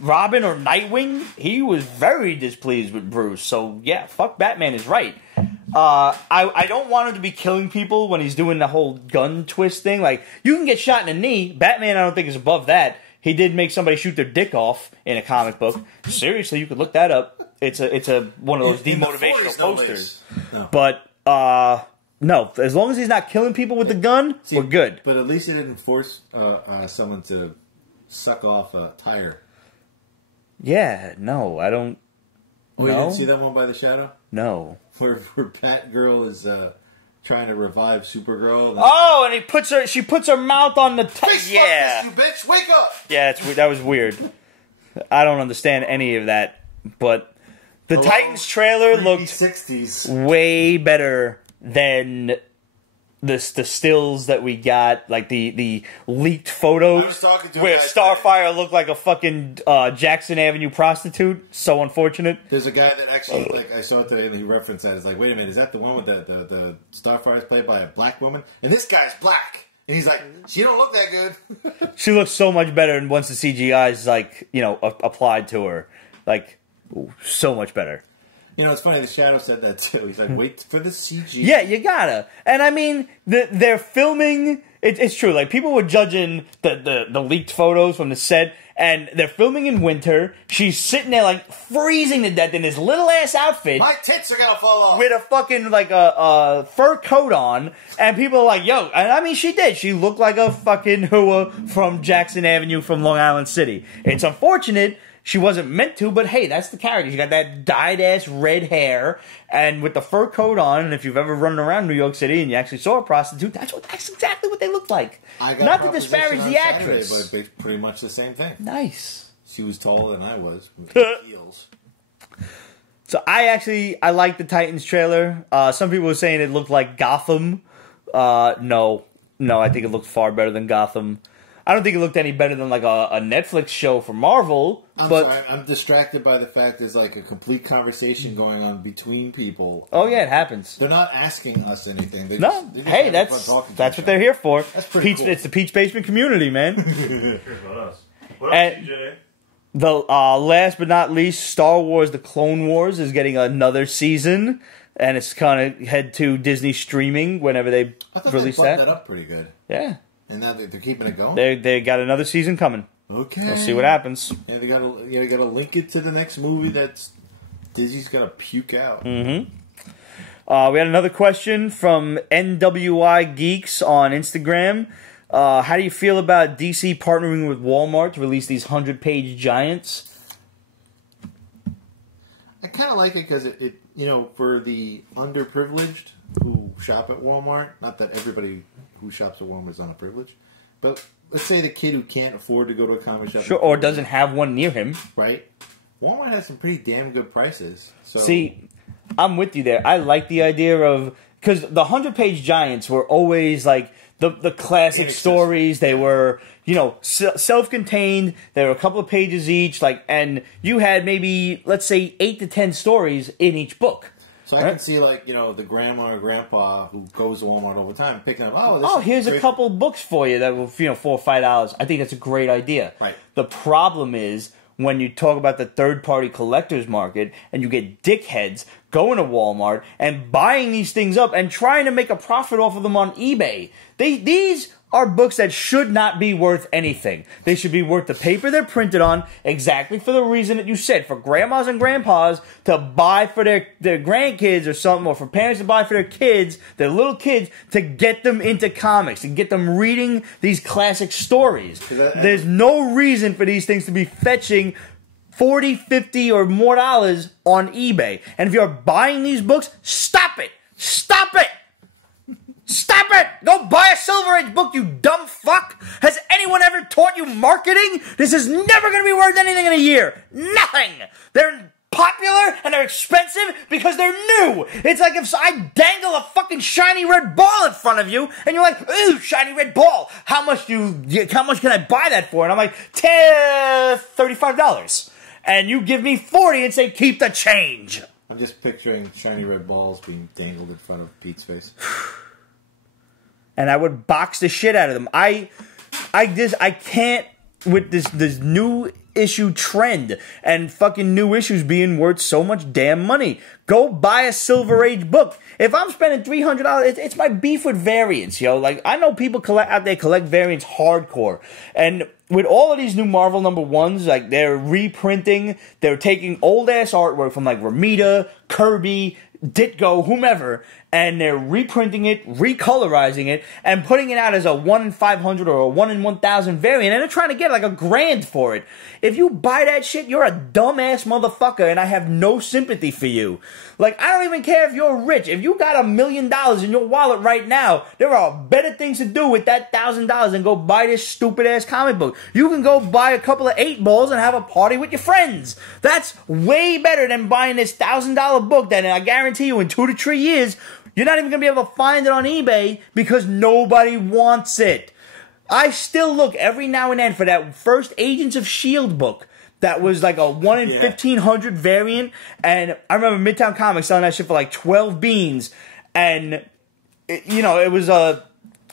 Robin or Nightwing, he was very displeased with Bruce. So, yeah, fuck Batman is right. I don't want him to be killing people when he's doing the whole gun twist thing. Like, you can get shot in the knee. Batman, I don't think, is above that. He did make somebody shoot their dick off in a comic book. Seriously, you could look that up. It's one of those demotivational posters. No. But, no, as long as he's not killing people with the gun, we're good. But at least he didn't force someone to suck off a tire. Yeah, no, I don't. Oh, you didn't see that one by the Shadow? No. Where Batgirl is trying to revive Supergirl. Oh, and she puts her mouth on the yeah. You bitch, wake up! Yeah, that was weird. I don't understand any of that, but The Titans trailer looked 60s. way better than the stills that we got, like the leaked photos I was talking to a where guy Starfire looked like a fucking Jackson Avenue prostitute. So unfortunate. There's a guy that actually, like, I saw it today and he referenced that. It's like, wait a minute, is that the one with the Starfire is played by a black woman? And this guy's black. And he's like, she don't look that good. She looks so much better once the CGI is, like, you know, applied to her. Like, so much better. You know, it's funny, the Shadow said that too. He's like, wait for the CG. Yeah, you gotta. And I mean, they're filming, it's true, like, people were judging the leaked photos from the set, and they're filming in winter. She's sitting there, like, freezing to death in this little-ass outfit. My tits are gonna fall off. With a fucking, like, a fur coat on, and people are like, yo, and I mean, she did. She looked like a fucking hua from Jackson Avenue from Long Island City. It's unfortunate. She wasn't meant to, but hey, that's the character. She got that dyed-ass red hair, and with the fur coat on, and if you've ever run around New York City and you actually saw a prostitute, that's exactly what they look like. Not to disparage the actress. Saturday, but pretty much the same thing. Nice. She was taller than I was. With heels. So I like the Titans trailer. Some people were saying it looked like Gotham. No, I think it looked far better than Gotham. I don't think it looked any better than like a Netflix show for Marvel. I'm distracted by the fact there's like a complete conversation going on between people. Oh yeah, it happens. They're not asking us anything. They're just hey, that's what they're here for. That's pretty cool. It's the Peach Basement community, man. What else, CJ? The last but not least, Star Wars: The Clone Wars is getting another season, and it's kind of head to Disney streaming whenever they release that. That up pretty good. Yeah. And now they're keeping it going? They got another season coming. Okay. We'll see what happens. Yeah, they gotta link it to the next movie that's Disney's gonna puke out. Mm-hmm. We had another question from NWI Geeks on Instagram. How do you feel about DC partnering with Walmart to release these 100-page giants? I kind of like it because it, you know, for the underprivileged who shop at Walmart, not that everybody who shops at Walmart is underprivileged, but let's say the kid who can't afford to go to a comic shop. Sure, or doesn't have one near him. Right. Walmart has some pretty damn good prices. So. See, I'm with you there. I like the idea of, because the 100-page giants were always like the classic stories. They were, you know, self-contained. They were a couple of pages each, like, and you had maybe, let's say, 8 to 10 stories in each book. So I can see, like, you know, the grandma or grandpa who goes to Walmart all the time picking up, here's a couple books for you that will, you know, $4 or $5. I think that's a great idea. Right. The problem is when you talk about the third-party collectors market and you get dickheads going to Walmart and buying these things up and trying to make a profit off of them on eBay. These are books that should not be worth anything. They should be worth the paper they're printed on, exactly for the reason that you said, for grandmas and grandpas to buy for their grandkids or something, or for parents to buy for their kids, their little kids, to get them into comics, and get them reading these classic stories. There's no reason for these things to be fetching $40, $50, or more dollars on eBay. And if you're buying these books, stop it! Stop it! Stop it! Go buy a Silver Age book, you dumb fuck! Has anyone ever taught you marketing? This is never going to be worth anything in a year. Nothing! They're popular and they're expensive because they're new. It's like if I dangle a fucking shiny red ball in front of you and you're like, ooh, shiny red ball. How much can I buy that for? And I'm like, $35. And you give me 40 and say, keep the change. I'm just picturing shiny red balls being dangled in front of Pete's face. And I would box the shit out of them. I can't, with this new issue trend and fucking new issues being worth so much damn money. Go buy a Silver Age book. If I'm spending $300, it's my beef with variants, yo. Like, I know people out there collect variants hardcore. And with all of these new Marvel #1s, like, they're reprinting, they're taking old-ass artwork from, like, Romita, Kirby, Ditko, whomever, and they're reprinting it, recolorizing it, and putting it out as a 1 in 500 or a 1 in 1,000 variant, and they're trying to get like $1,000 for it. If you buy that shit, you're a dumbass motherfucker, and I have no sympathy for you. Like, I don't even care if you're rich. If you got $1 million in your wallet right now, there are better things to do with that $1,000 than go buy this stupid-ass comic book. You can go buy a couple of 8-balls and have a party with your friends. That's way better than buying this $1,000 book that I guarantee you in 2 to 3 years, you're not even going to be able to find it on eBay because nobody wants it. I still look every now and then for that first Agents of S.H.I.E.L.D. book that was like a 1 in 1,500 variant, and I remember Midtown Comics selling that shit for like 12 beans, and, it was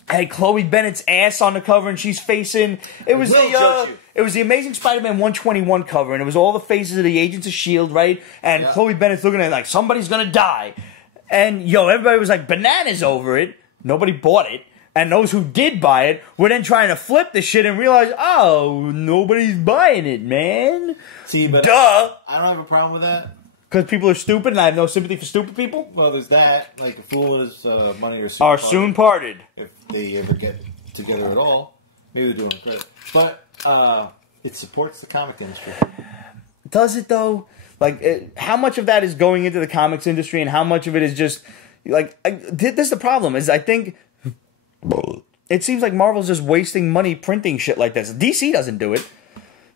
had Chloe Bennett's ass on the cover, and she's facing, it was the Amazing Spider-Man 121 cover, and it was all the faces of the Agents of S.H.I.E.L.D., right? And Chloe Bennett's looking at it like, somebody's gonna die. And, everybody was like bananas over it. Nobody bought it. And those who did buy it were then trying to flip the shit and realize, oh, nobody's buying it, man. See, but duh. I don't have a problem with that. Because people are stupid and I have no sympathy for stupid people? Well, there's that. Like, a fool and his money are soon parted. If they ever get together at all. Maybe they're doing credit. But it supports the comic industry. Does it, though? Like, how much of that is going into the comics industry and how much of it is just, like, this is the problem, is I think it seems like Marvel's just wasting money printing shit like this. DC doesn't do it.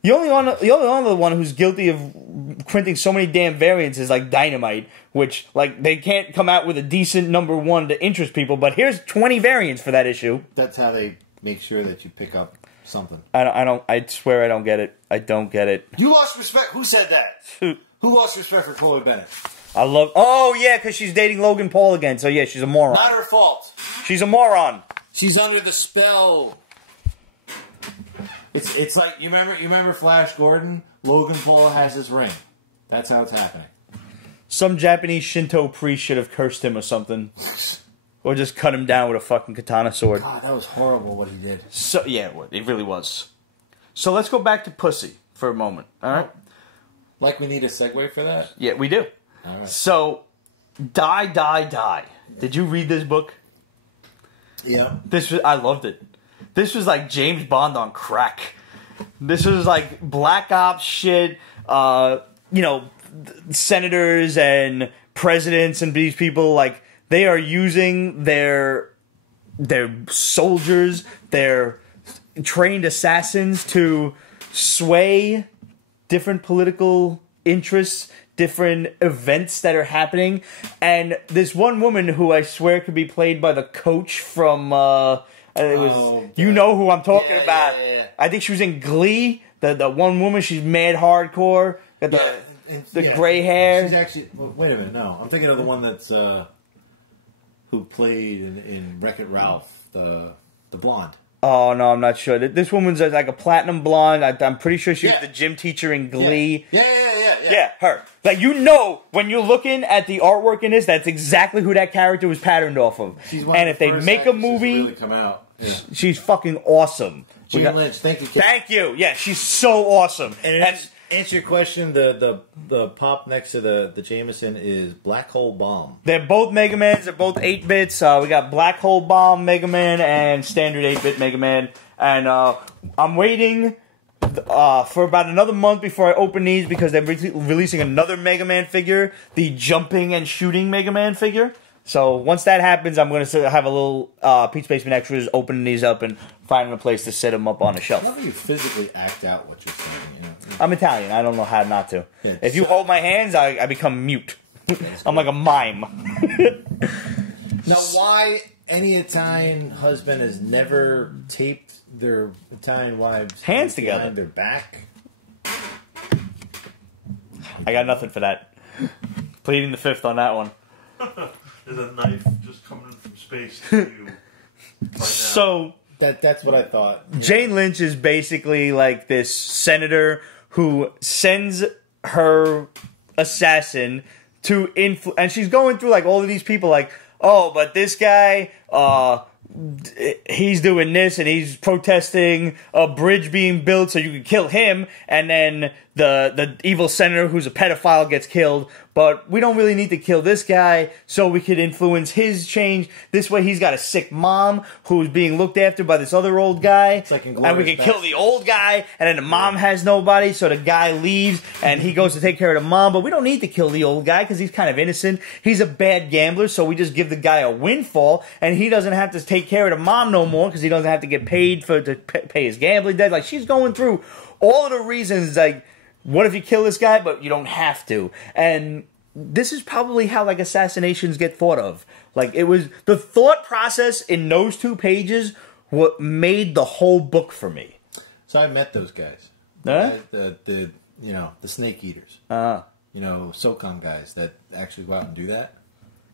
The only one who's guilty of printing so many damn variants is, like, Dynamite, which, like, they can't come out with a decent #1 to interest people, but here's 20 variants for that issue. That's how they make sure that you pick up something. I swear I don't get it. I don't get it. You lost respect. Who said that? Who lost respect for Chloe Bennett? Oh, yeah, because she's dating Logan Paul again, so yeah, she's a moron. Not her fault. She's a moron. She's under the spell. It's like, you remember Flash Gordon? Logan Paul has his ring. That's how it's happening. Some Japanese Shinto priest should have cursed him or something. Or just cut him down with a fucking katana sword. God, that was horrible what he did. So yeah, it really was. So let's go back to Pussy for a moment, alright? Like we need a segue for that? Yeah, we do. Alright. So, Die, Die, Die. Did you read this book? Yeah. I loved it. This was like James Bond on crack. This was like Black Ops shit, senators and presidents and these people, like, they are using their soldiers, their trained assassins to sway different political interests, different events that are happening. And this one woman who I swear could be played by the coach from you know who I'm talking about. Yeah. I think she was in Glee. The one woman, she's mad hardcore. Got the gray hair. She's actually, wait a minute, no. I'm thinking of the one that's who played in Wreck-It Ralph, the blonde. Oh, no, I'm not sure. This woman's like a platinum blonde. I'm pretty sure she was the gym teacher in Glee. Yeah, her. Like, when you're looking at the artwork in this, that's exactly who that character was patterned off of. And if they make a movie, really come out. Yeah. She's fucking awesome. Jane Lynch, thank you, Kate. Thank you. Yeah, she's so awesome. And answer your question, the pop next to the Jameson is Black Hole Bomb. They're both Mega Mans. They're both 8-bits. We got Black Hole Bomb Mega Man and standard 8-bit Mega Man. And I'm waiting for about another month before I open these because they're releasing another Mega Man figure, the jumping and shooting Mega Man figure. So once that happens, I'm going to have a little Pete's Basement Extras opening these up and finding a place to set them up on a shelf. How do you physically act out what you're saying? You know? I'm Italian. I don't know how not to. Yeah, if you hold my hands, I become mute. I'm like a mime. Now, why any Italian husband has never taped their Italian wives' hands together behind their back? I got nothing for that. Pleading the fifth on that one. There's a knife just coming in from space to you right now. So that's what I thought. Jane Lynch is basically like this senator who sends her assassin to and she's going through like all of these people like, oh, but this guy, he's doing this and he's protesting a bridge being built so you can kill him, and then the evil senator who's a pedophile gets killed, but we don't really need to kill this guy so we could influence his change. This way he's got a sick mom who's being looked after by this other old guy. It's like and we can kill the old guy, and then the mom has nobody, so the guy leaves, and he goes to take care of the mom, but we don't need to kill the old guy because he's kind of innocent. He's a bad gambler, so we just give the guy a windfall, and he doesn't have to take care of the mom no more because he doesn't have to get paid to pay his gambling debt. Like, she's going through all of the reasons, like, what if you kill this guy, but you don't have to? And this is probably how, like, assassinations get thought of. Like, it was the thought process in those 2 pages what made the whole book for me. So I met those guys. Huh? The snake eaters. You know, SOCOM guys that actually go out and do that.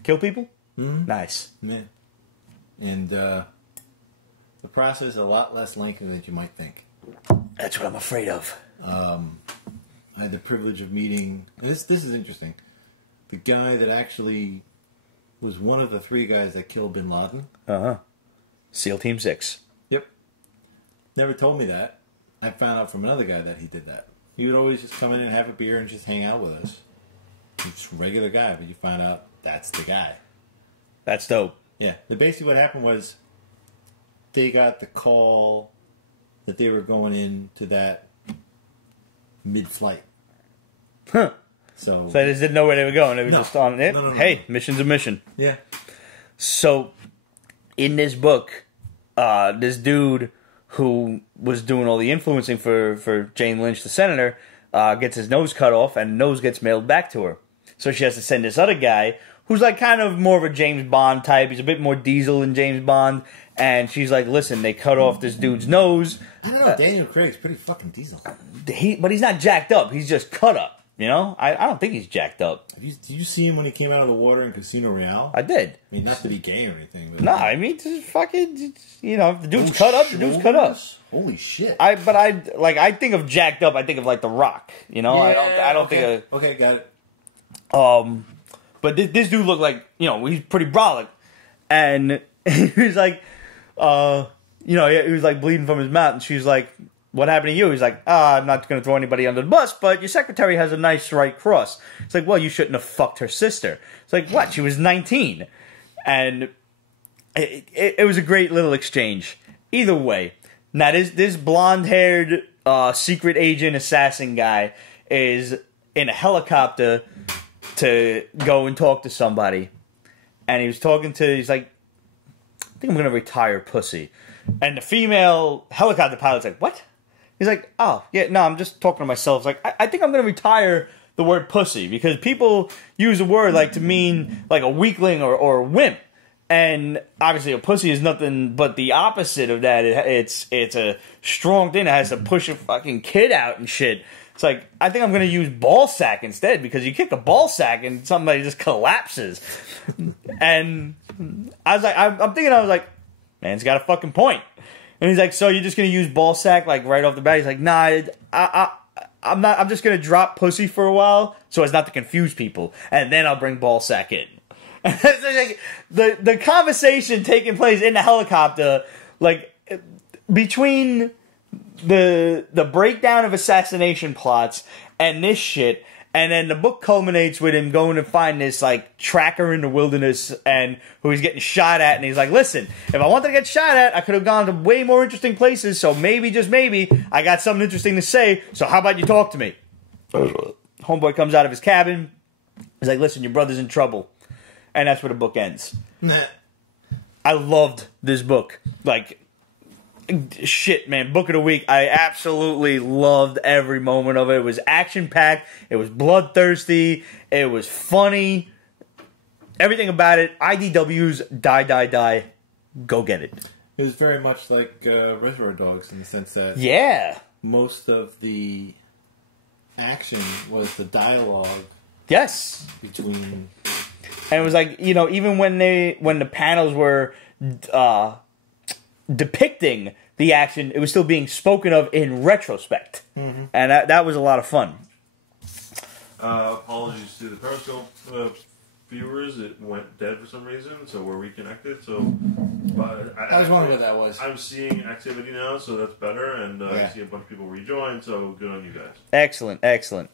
Kill people? Mm-hmm. Nice. Yeah. And the process is a lot less lengthy than you might think. That's what I'm afraid of. I had the privilege of meeting, and this is interesting, the guy that actually was one of the 3 guys that killed Bin Laden. SEAL Team 6. Yep. Never told me that. I found out from another guy that he did that. He would always just come in and have a beer and just hang out with us. He's just a regular guy, but you find out that's the guy. That's dope. Yeah. Basically what happened was they got the call that they were going into that mid-flight. Huh. So they just didn't know where they were going. They were just on it. No. Hey, mission's a mission. Yeah. So, in this book, this dude who was doing all the influencing for Jane Lynch, the senator, gets his nose cut off, and nose gets mailed back to her. So she has to send this other guy, who's like kind of more of a James Bond type. He's a bit more Diesel than James Bond. And she's like, listen, they cut off this dude's nose. I don't know, Daniel Craig's pretty fucking Diesel. But he's not jacked up. He's just cut up, you know? I don't think he's jacked up. Did you see him when he came out of the water in Casino Royale? I did. I mean, not to be gay or anything. But I mean, just fucking, you know, if the dude's cut up, the dude's cut up. Holy shit. I think of jacked up, I think of like The Rock, you know? Yeah, I don't think of... Okay, got it. But this dude looked like, you know, he's pretty brolic. And he was like, you know, he was like bleeding from his mouth. And she's like, what happened to you? He's like, I'm not going to throw anybody under the bus, but your secretary has a nice right cross. It's like, well, you shouldn't have fucked her sister. It's like, what? She was 19. And it was a great little exchange. Either way, now this blonde-haired secret agent assassin guy is in a helicopter to go and talk to somebody. And he's like, I think I'm going to retire pussy. And the female helicopter pilot's like, what? He's like, oh, yeah, no, I'm just talking to myself. It's like, I think I'm going to retire the word pussy because people use the word like to mean like a weakling or a wimp. And obviously a pussy is nothing but the opposite of that. It's a strong thing that has to push a fucking kid out and shit. It's like, I think I'm going to use ball sack instead because you kick a ball sack and somebody just collapses. And I was like, I'm thinking, I was like, man's got a fucking point. And he's like, so you're just going to use ball sack like right off the bat? He's like, nah, I'm not. I'm just going to drop pussy for a while so as not to confuse people. And then I'll bring ball sack in. Like, the conversation taking place in the helicopter, like between the breakdown of assassination plots and this shit, and then the book culminates with him going to find this like tracker in the wilderness and who he's getting shot at, and he's like, listen, if I wanted to get shot at, I could have gone to way more interesting places, so maybe, just maybe, I got something interesting to say, so how about you talk to me? Homeboy comes out of his cabin, he's like, listen, your brother's in trouble. And that's where the book ends. I loved this book. Like, shit, man. Book of the week. I absolutely loved every moment of it. It was action-packed. It was bloodthirsty. It was funny. Everything about it. IDW's Die, Die, Die. Go get it. It was very much like Reservoir Dogs in the sense that... Yeah. Most of the action was the dialogue... Yes. ...between... And it was like, you know, even when the panels were depicting the action, it was still being spoken of in retrospect. Mm-hmm. And that was a lot of fun. Apologies to the Periscope viewers. It went dead for some reason, so we're reconnected. So, but I was wondering what that was. I'm seeing activity now, so that's better. And I see a bunch of people rejoin, so good on you guys. Excellent, excellent.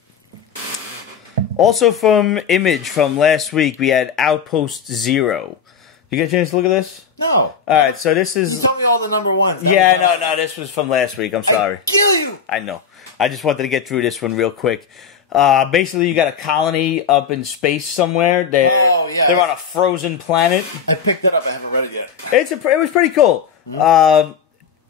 Also from Image from last week, we had Outpost Zero. You get a chance to look at this? No. All right, so this is... You told me all the number ones. Yeah, no, this was from last week. I'm sorry. I'd kill you! I know. I just wanted to get through this one real quick. Basically, you got a colony up in space somewhere. They're on a frozen planet. I picked it up. I haven't read it yet. It was pretty cool.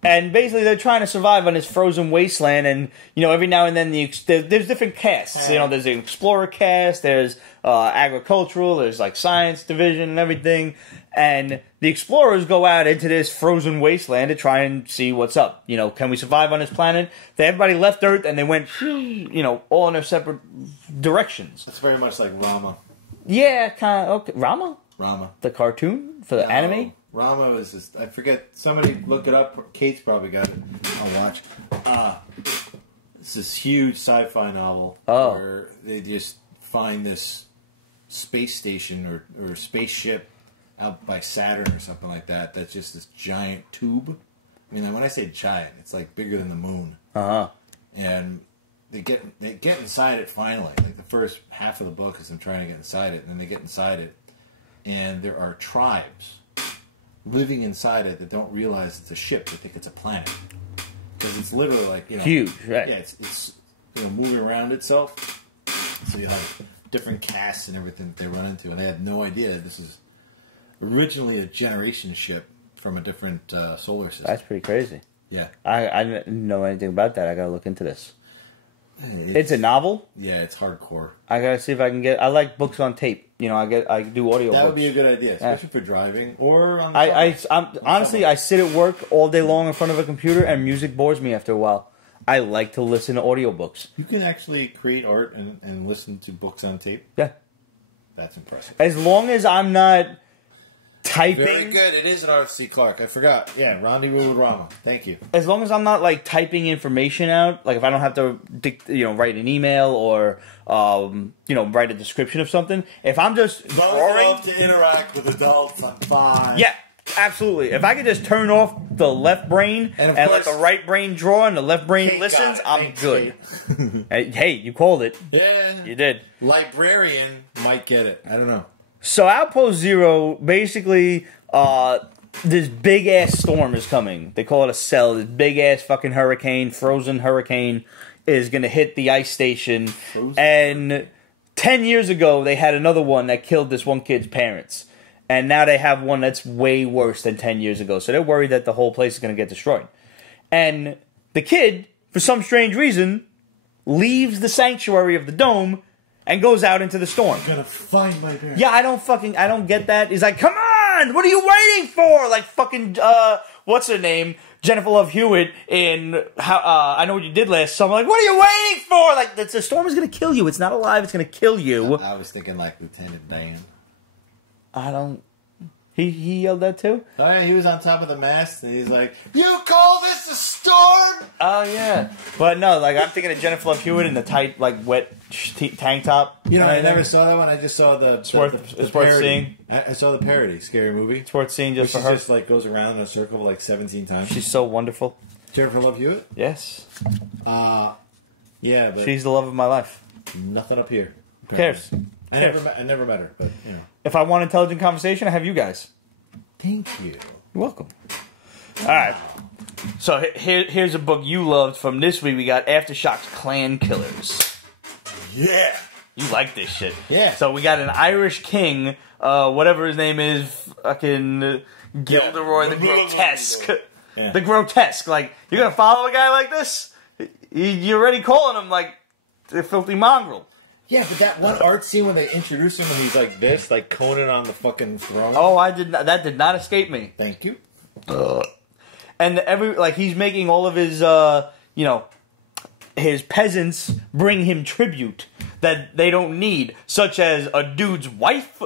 And basically, they're trying to survive on this frozen wasteland. And, every now and then, there's different casts. There's an explorer cast, there's agricultural, there's, science division and everything. And the explorers go out into this frozen wasteland to try and see what's up. Can we survive on this planet? Everybody left Earth, and they went, all in their separate directions. It's very much like Rama. Yeah, kind of. Okay. Rama? Rama. The cartoon? For the anime? Rama was just, I forget, somebody look it up. Kate's probably got it. I'll watch. It's this huge sci-fi novel where they just find this space station or spaceship out by Saturn or something like that. That's just this giant tube. I mean, when I say giant, it's like bigger than the moon. And they get inside it finally. Like the first half of the book is them trying to get inside it, and then they get inside it, and there are tribes living inside it that don't realize it's a ship. They think it's a planet because it's literally like huge, right? Yeah, it's moving around itself. So you have different casts and everything that they run into, and they had no idea this is originally a generation ship from a different solar system. That's pretty crazy. Yeah, I didn't know anything about that. I gotta look into this. It's a novel. Yeah, it's hardcore. I gotta see if I can get. I like books on tape. I do audio. That would be a good idea, especially for driving or on the I'm honestly, I sit at work all day long in front of a computer, and music bores me after a while. I like to listen to audiobooks. You can actually create art and listen to books on tape. Yeah, that's impressive. As long as I'm not typing. Very good. It is an Arthur C. Clarke. I forgot. Yeah, Rendezvous with Rama. Thank you. As long as I'm not typing information out, if I don't have to, write an email or write a description of something. If I'm just drawing, love to interact with adults, I'm fine. Yeah, absolutely. If I could just turn off the left brain and let the right brain draw and the left brain listens, I'm good. Hey, you called it. Yeah, you did. Librarian might get it. I don't know. So Outpost Zero, basically, this big-ass storm is coming. They call it a cell. This big-ass fucking hurricane, frozen hurricane, is going to hit the ice station. Frozen. And 10 years ago, they had another one that killed this one kid's parents. And now they have one that's way worse than 10 years ago. So they're worried that the whole place is going to get destroyed. And the kid, for some strange reason, leaves the sanctuary of the dome and goes out into the storm. I'm gonna find my parents. Yeah, I don't get that. He's like, come on, what are you waiting for? Like fucking, what's her name? Jennifer Love Hewitt in I Know What You Did Last Summer. Like, what are you waiting for? Like, the storm is gonna kill you. It's not alive. It's gonna kill you. I was thinking like Lieutenant Dan. I don't. He yelled that too? Oh yeah, he was on top of the mast and he's like, "You call this a storm?" Oh yeah, but no, I'm thinking of Jennifer Love Hewitt in the tight, wet tank top. I never saw that one. I just saw the it's worth seeing. I saw the parody, Scary Movie. It's worth seeing just for her. She just goes around in a circle 17 times. She's so wonderful. Jennifer Love Hewitt? Yes. Yeah, but she's the love of my life. Nothing up here. Who cares? I never met her, but If I want intelligent conversation, I have you guys. Thank you. You're welcome. All right. So here's a book you loved from this week. We got Aftershocks Clankillers. Yeah. You like this shit. Yeah. So we got an Irish king, whatever his name is, fucking Gilderoy the Grotesque. Yeah. The Grotesque. You're going to follow a guy like this? You're already calling him, the filthy mongrel. Yeah, but that one art scene when they introduce him and he's like this, like Conan on the fucking throne. Oh, that did not escape me. Thank you. And he's making all of his, his peasants bring him tribute that they don't need, such as a dude's wife.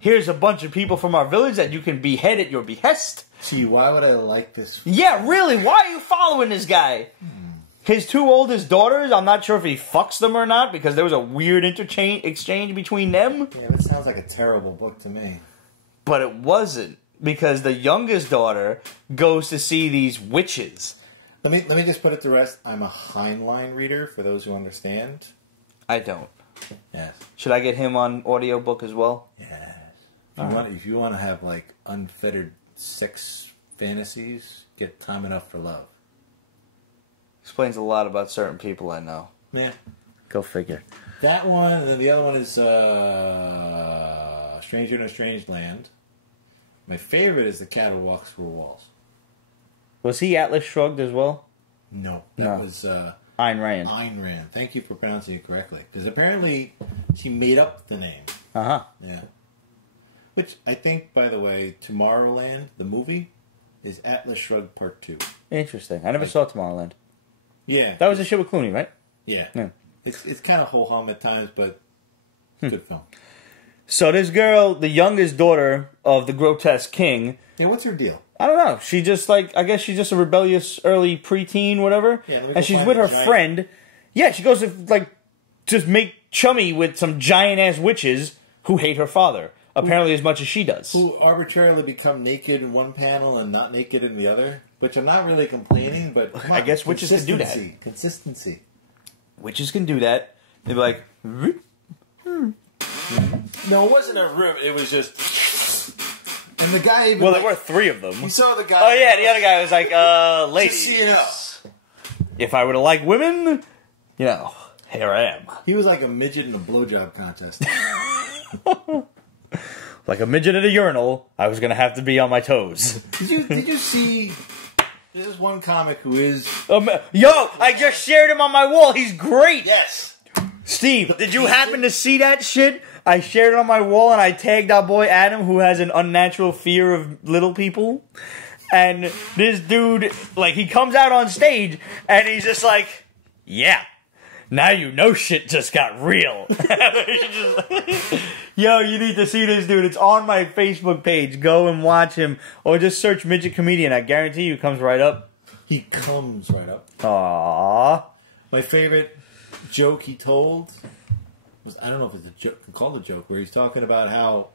Here's a bunch of people from our village that you can behead at your behest. Gee, why would I like this? Yeah, really, why are you following this guy? His two oldest daughters, I'm not sure if he fucks them or not, because there was a weird exchange between them. Yeah, that sounds like a terrible book to me. But it wasn't, because the youngest daughter goes to see these witches. Let me just put it to rest. I'm a Heinlein reader, for those who understand. I don't. Yes. Should I get him on audiobook as well? Yes. If you want to have like unfettered sex fantasies, get Time Enough for Love. Explains a lot about certain people I know. Yeah. Go figure. That one, and then the other one is Stranger in a Strange Land. My favorite is The Cat Who Walks Through Walls. Was he Atlas Shrugged as well? No. That was Ayn Rand. Ayn Rand. Thank you for pronouncing it correctly. Because apparently she made up the name. Uh-huh. Yeah. Which I think, by the way, Tomorrowland, the movie, is Atlas Shrugged Part 2. Interesting. I never saw Tomorrowland. Yeah. That was the shit with Clooney, right? Yeah. Yeah. It's kind of ho-hum at times, but good film. So this girl, the youngest daughter of the grotesque king... Yeah, what's her deal? I don't know. She just I guess she's just a rebellious early preteen, whatever. Yeah, and she's with her friend. Yeah, she goes to, just make chummy with some giant-ass witches who hate her father. Apparently as much as she does. Who arbitrarily become naked in one panel and not naked in the other. Which I'm not really complaining, but come on, I guess witches can do that. Consistency. Witches can do that. They'd be like... No, it wasn't a room. It was just... And the guy even... Well, there were 3 of them. You saw the guy... Oh, yeah, the other guy was like, ladies. Just so you know. If I were to like women, here I am. He was like a midget in a blowjob contest. Like a midget at a urinal, I was going to have to be on my toes. Did you see... This is one comic who is... Yo, I just shared him on my wall. He's great. Yes. Steve, did you happen to see that shit? I shared it on my wall and I tagged our boy Adam, who has an unnatural fear of little people. And this dude, he comes out on stage and he's just like, yeah, now you know shit just got real. Yo, you need to see this dude. It's on my Facebook page. Go and watch him. Or just search midget comedian. I guarantee you he comes right up. He comes right up. Aww. My favorite joke he told was, I don't know if it's a joke, called a joke, where he's talking about how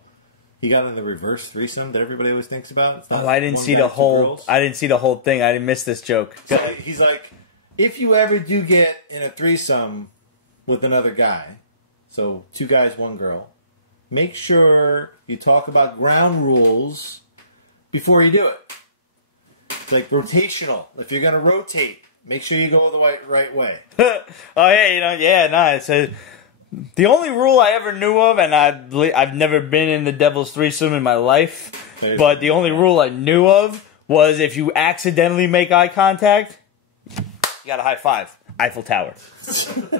he got in the reverse threesome that everybody always thinks about. Oh, I didn't see the whole thing. I didn't miss this joke. So he's like, if you ever do get in a threesome with another guy, so 2 guys, 1 girl, make sure you talk about ground rules before you do it. It's like rotational. If you're going to rotate, make sure you go the right way. Oh, yeah, it's the only rule I ever knew of, and I've never been in the devil's threesome in my life, but the only rule I knew of was if you accidentally make eye contact, you got a high five. Eiffel Tower.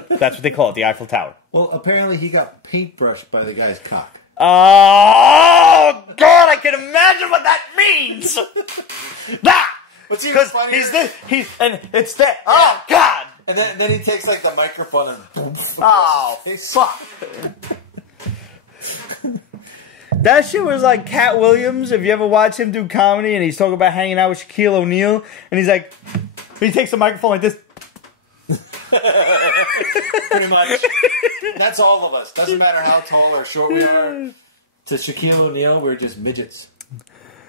That's what they call it, the Eiffel Tower. Well, apparently he got paintbrushed by the guy's cock. Oh, God, I can imagine what that means! What's even funnier? It's that. Oh, God! And then he takes the microphone and boom. Oh, fuck. That shit was like Cat Williams. If you ever watch him do comedy and he's talking about hanging out with Shaquille O'Neal, and he's like, he takes the microphone like this. Pretty much. That's all of us. Doesn't matter how tall or short we are. To Shaquille O'Neal, we're just midgets.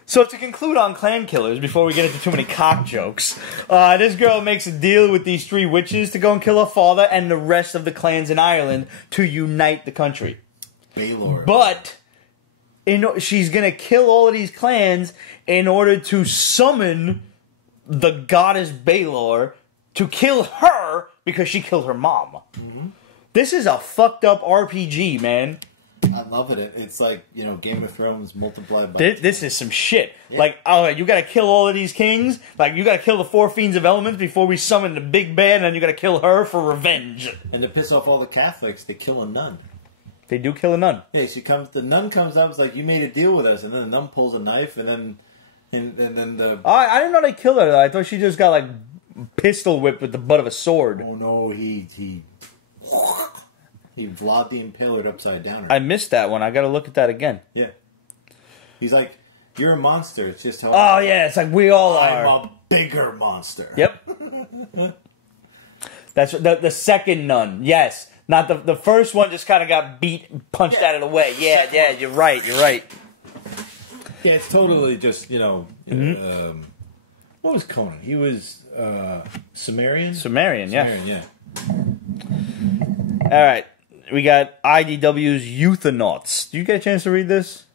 So to conclude on Clankillers, before we get into too many cock jokes, this girl makes a deal with these 3 witches to go and kill her father and the rest of the clans in Ireland to unite the country. Baylor. But she's going to kill all of these clans in order to summon the goddess Baylor to kill her because she killed her mom. Mm-hmm. This is a fucked up RPG, man. I love it. It's like, Game of Thrones multiplied by... This is some shit. Yeah. You gotta kill all of these kings. You gotta kill the 4 fiends of elements before we summon the big bad, and then you gotta kill her for revenge. And to piss off all the Catholics, they kill a nun. They do kill a nun. Yeah, the nun comes up, it's like, you made a deal with us, and then the nun pulls a knife, and then the... I didn't know they killed her, though. I thought she just got, pistol whipped with the butt of a sword. Oh, no, he Vlad the Impaler upside down. I missed that one. I gotta look at that again. Yeah. He's like, you're a monster. It's just how... Oh, yeah. It's like we all are. I'm a bigger monster. Yep. That's the second nun. Yes. Not the first one just kind of got punched out of the way. Yeah, you're right. Yeah, it's totally just, what was Conan? He was Sumerian? Sumerian, yeah. Sumerian, yeah. All right. we got IDW's Euthanauts. Did you get a chance to read this?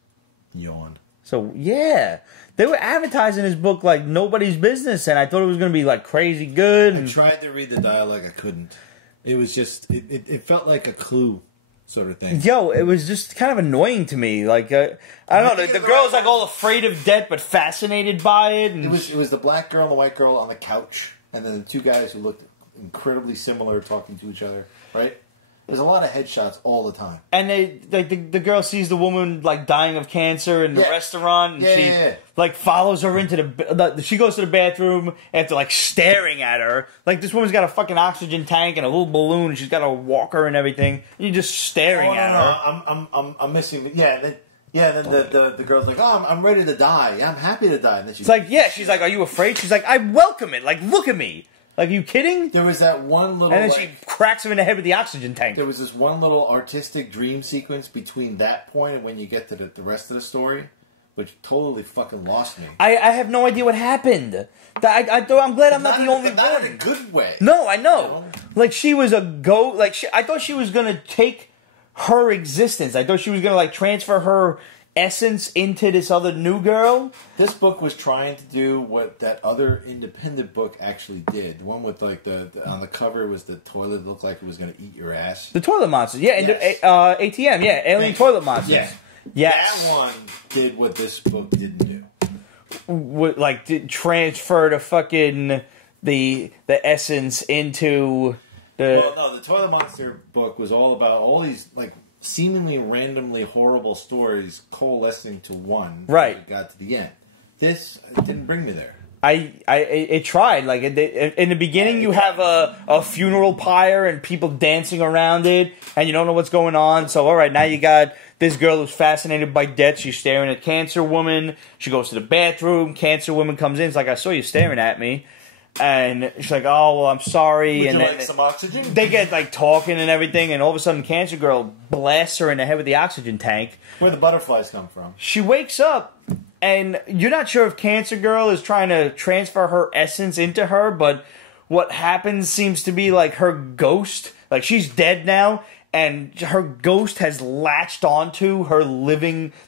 Yawn. So, yeah. They were advertising this book like nobody's business, and I thought it was going to be, like, crazy good. I tried to read the dialogue. I couldn't. It was just... It felt like a Clue sort of thing. Yo, it was just kind of annoying to me. Like, I don't know. The girl's, like, all afraid of death but fascinated by it. And It was the black girl and the white girl on the couch, and then the two guys who looked incredibly similar talking to each other, right? There's a lot of headshots all the time. And the girl sees the woman, like, dying of cancer in the restaurant, and she like, follows her into she goes to the bathroom after, like, staring at her. Like, this woman's got a fucking oxygen tank and a little balloon, and she's got a walker and everything, and you're just staring at her. I'm missing... Yeah, then the girl's like, oh, I'm ready to die. Yeah, I'm happy to die. And then it's like, yeah, she's like, are you afraid? She's like, I welcome it. Like, look at me. Like, are you kidding? There was that one little... And then she cracks him in the head with the oxygen tank. There was this one little artistic dream sequence between that point and when you get to the rest of the story, which totally fucking lost me. I have no idea what happened. I'm glad I'm not the only one. Not in a good way. No, I know. Like, she was a I thought she was going to take her existence. I thought she was going to, like, transfer her essence into this other new girl. This book was trying to do what that other independent book actually did. The one with, like, on the cover was the toilet that looked like it was going to eat your ass. The toilet monsters, yeah. Yes. ATM, yeah. Alien toilet monsters. Yeah. Yes. That one did what this book didn't do. Like, transfer the fucking the essence into the... Well, no, the Toilet Monster book was all about all these, like, seemingly randomly horrible stories coalescing to one. Right. It got to the end. This didn't bring me there. It tried. Like, in the beginning, you have a funeral pyre and people dancing around it, and you don't know what's going on. So, all right, now you got this girl who's fascinated by death. She's staring at Cancer Woman. She goes to the bathroom. Cancer Woman comes in. It's like, I saw you staring at me. And she's like, oh, well, I'm sorry. Would and you then like some oxygen? They get, like, talking and everything, and all of a sudden, Cancer Girl blasts her in the head with the oxygen tank. Where the butterflies come from. She wakes up, and you're not sure if Cancer Girl is trying to transfer her essence into her, but what happens seems to be, like, her ghost, like, she's dead now, and her ghost has latched onto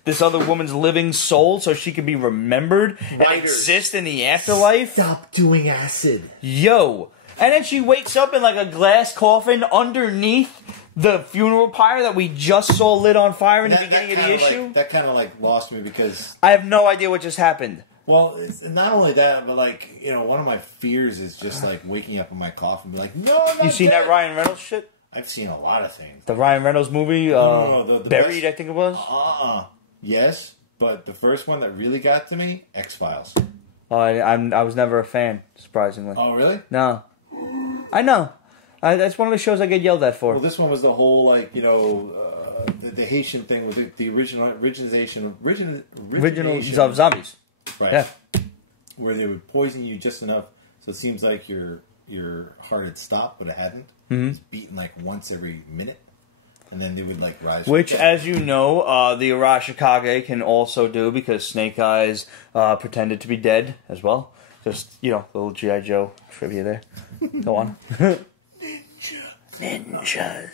this other woman's living soul so she can be remembered and exist in the afterlife. Stop doing acid. Yo. And then she wakes up in, like, a glass coffin underneath the funeral pyre that we just saw lit on fire in the beginning of the issue. That kind of, like, lost me because... I have no idea what just happened. Well, it's not only that, but, like, you know, one of my fears is just, like, waking up in my coffin and be like, no, not You seen that Ryan Reynolds shit? I've seen a lot of things. The Ryan Reynolds movie, the Buried, best, I think it was? Yes, but the first one that really got to me, X-Files. Oh, I was never a fan, surprisingly. Oh, really? No. I know. That's one of the shows I get yelled at for. Well, this one was the whole, like, you know, the Haitian thing with the origination of zombies. Right. Yeah. Where they would poison you just enough so it seems like your heart had stopped, but it hadn't. Mm-hmm. It's beating, like, once every minute. And then they would, like, rise. Which, as you know, the Arashikage can also do because Snake Eyes pretended to be dead as well. Just, you know, little G.I. Joe trivia there. Go on. Ninjas.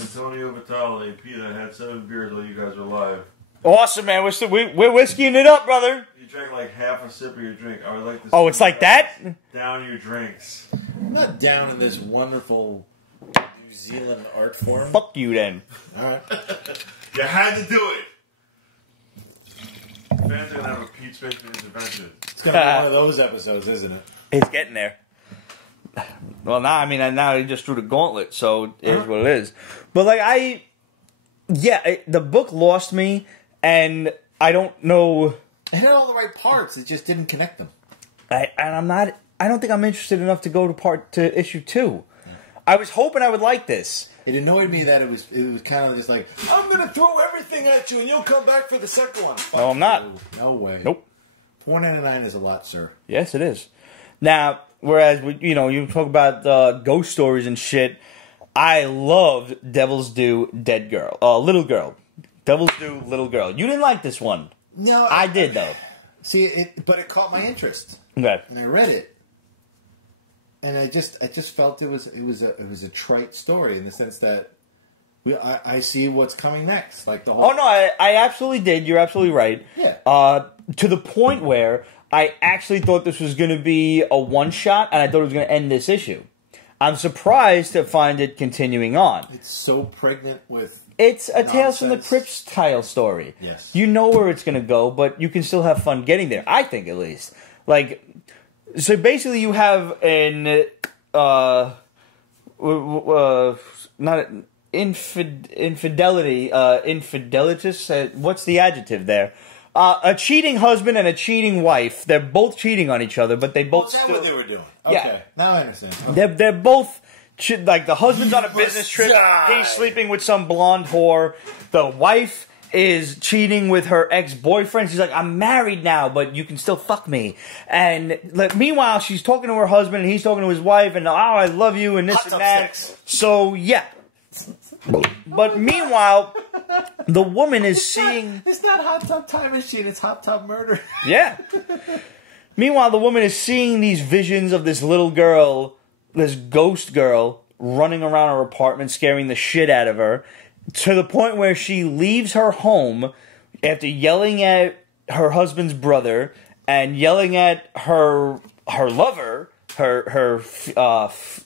Antonio Vitale, Peter had 7 beers while you guys were live. Awesome, man. We're whiskeying it up, brother. You drank like half a sip of your drink. I would like to. Oh, it's like that? Down your drinks. I'm not down in this wonderful New Zealand art form. Fuck you, then. All right. You had to do it. Fans are gonna have a Pete Spencer intervention. It's gonna be one of those episodes, isn't it? It's getting there. Well, now he just threw the gauntlet, so it is what it is. But, like, the book lost me, and I don't know. It had all the right parts. It just didn't connect them. I don't think I'm interested enough to go to issue 2. Yeah. I was hoping I would like this. It annoyed me that it was kind of just like, I'm going to throw everything at you and you'll come back for the second one. No, I'm not. No way. Nope. $4.99 is a lot, sir. Yes, it is. Now, whereas, you talk about ghost stories and shit, I loved Devil's Due Dead Girl. Little Girl. Devil's Due Little Girl. You didn't like this one. No. I did, though. See, but it caught my interest. Okay. And I read it. And I just felt it was a trite story in the sense that I see what's coming next. Like the whole. Oh no, I absolutely did. You're absolutely right. Yeah. To the point where I actually thought this was going to be a one-shot, and I thought it was going to end this issue. I'm surprised to find it continuing on. It's so pregnant with. It's a nonsense. Tales from the Crypt style story. Yes. You know where it's going to go, but you can still have fun getting there. I think, at least. Like, so basically, you have an not infidelity, infidelitus. What's the adjective there? A cheating husband and a cheating wife. They're both cheating on each other, but they both. Is that still, what they were doing? Okay, yeah. Now I understand. Okay. They're both. Like, the husband's on a You business must trip. die. He's sleeping with some blonde whore. The wife is cheating with her ex-boyfriend. She's like, I'm married now, but you can still fuck me. And like, meanwhile, she's talking to her husband, and he's talking to his wife, and, oh, I love you, and this Hot and tub that. sex. So, yeah. But meanwhile, the woman is seeing... It's not Hot Tub Time Machine, it's Hot Tub Murder. Yeah. Meanwhile, the woman is seeing these visions of this little girl, this ghost girl, running around her apartment, scaring the shit out of her, to the point where she leaves her home after yelling at her husband's brother and yelling at her lover, what is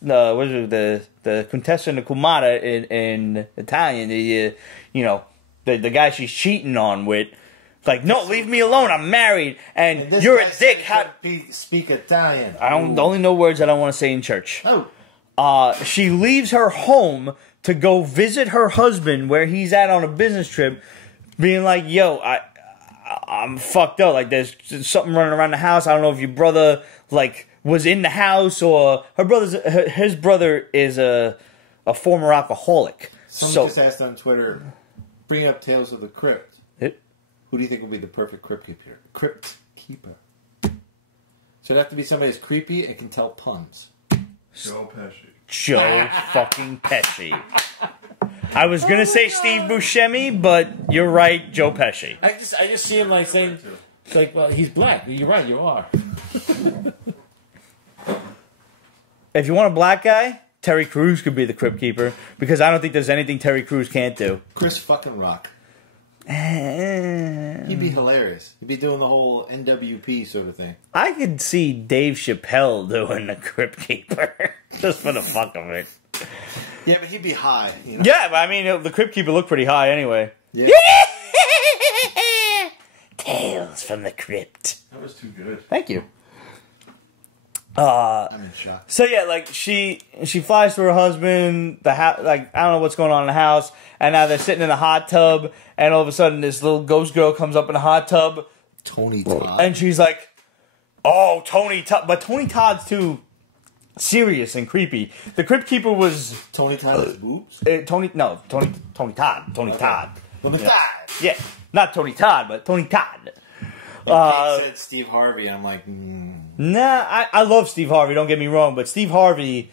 it, the Contessa Kumata in Italian, the guy she's cheating on with. Like, no, leave me alone. I'm married, and you're a dick. How speak Italian? I only know words I don't want to say in church. Oh, She leaves her home to go visit her husband where he's at on a business trip, being like, "Yo, I'm fucked up. Like, there's something running around the house. I don't know if your brother like was in the house or his brother is a former alcoholic." Someone just asked on Twitter, bringing up Tales of the Crypt. Who do you think will be the perfect crypt keeper? So it'd have to be somebody who's creepy and can tell puns. Joe Pesci. Joe fucking Pesci. I was gonna say Steve Buscemi, but you're right, Joe Pesci. I just see him like saying, it's like, well, he's black. You're right, you are. If you want a black guy, Terry Crews could be the crypt keeper, because I don't think there's anything Terry Crews can't do. Chris fucking Rock. He'd be hilarious. He'd be doing the whole NWP sort of thing. I could see Dave Chappelle doing the crypt keeper, just for the fuck of it. Yeah, but he'd be high. You know? Yeah, but I mean, the crypt keeper looked pretty high anyway. Yeah. Tales from the Crypt. That was too good. Thank you. I'm in shock. So yeah, like she flies to her husband. Like, I don't know what's going on in the house, and now they're sitting in the hot tub, and all of a sudden this little ghost girl comes up in the hot tub, Tony Todd. and she's like, "Oh, Tony Todd," but Tony Todd's too serious and creepy. The crypt keeper was Tony Todd's boobs? Tony Todd. Let me Yeah, not Tony Todd, but Tony Todd. said Steve Harvey. I'm like, Nah, I love Steve Harvey, don't get me wrong, but Steve Harvey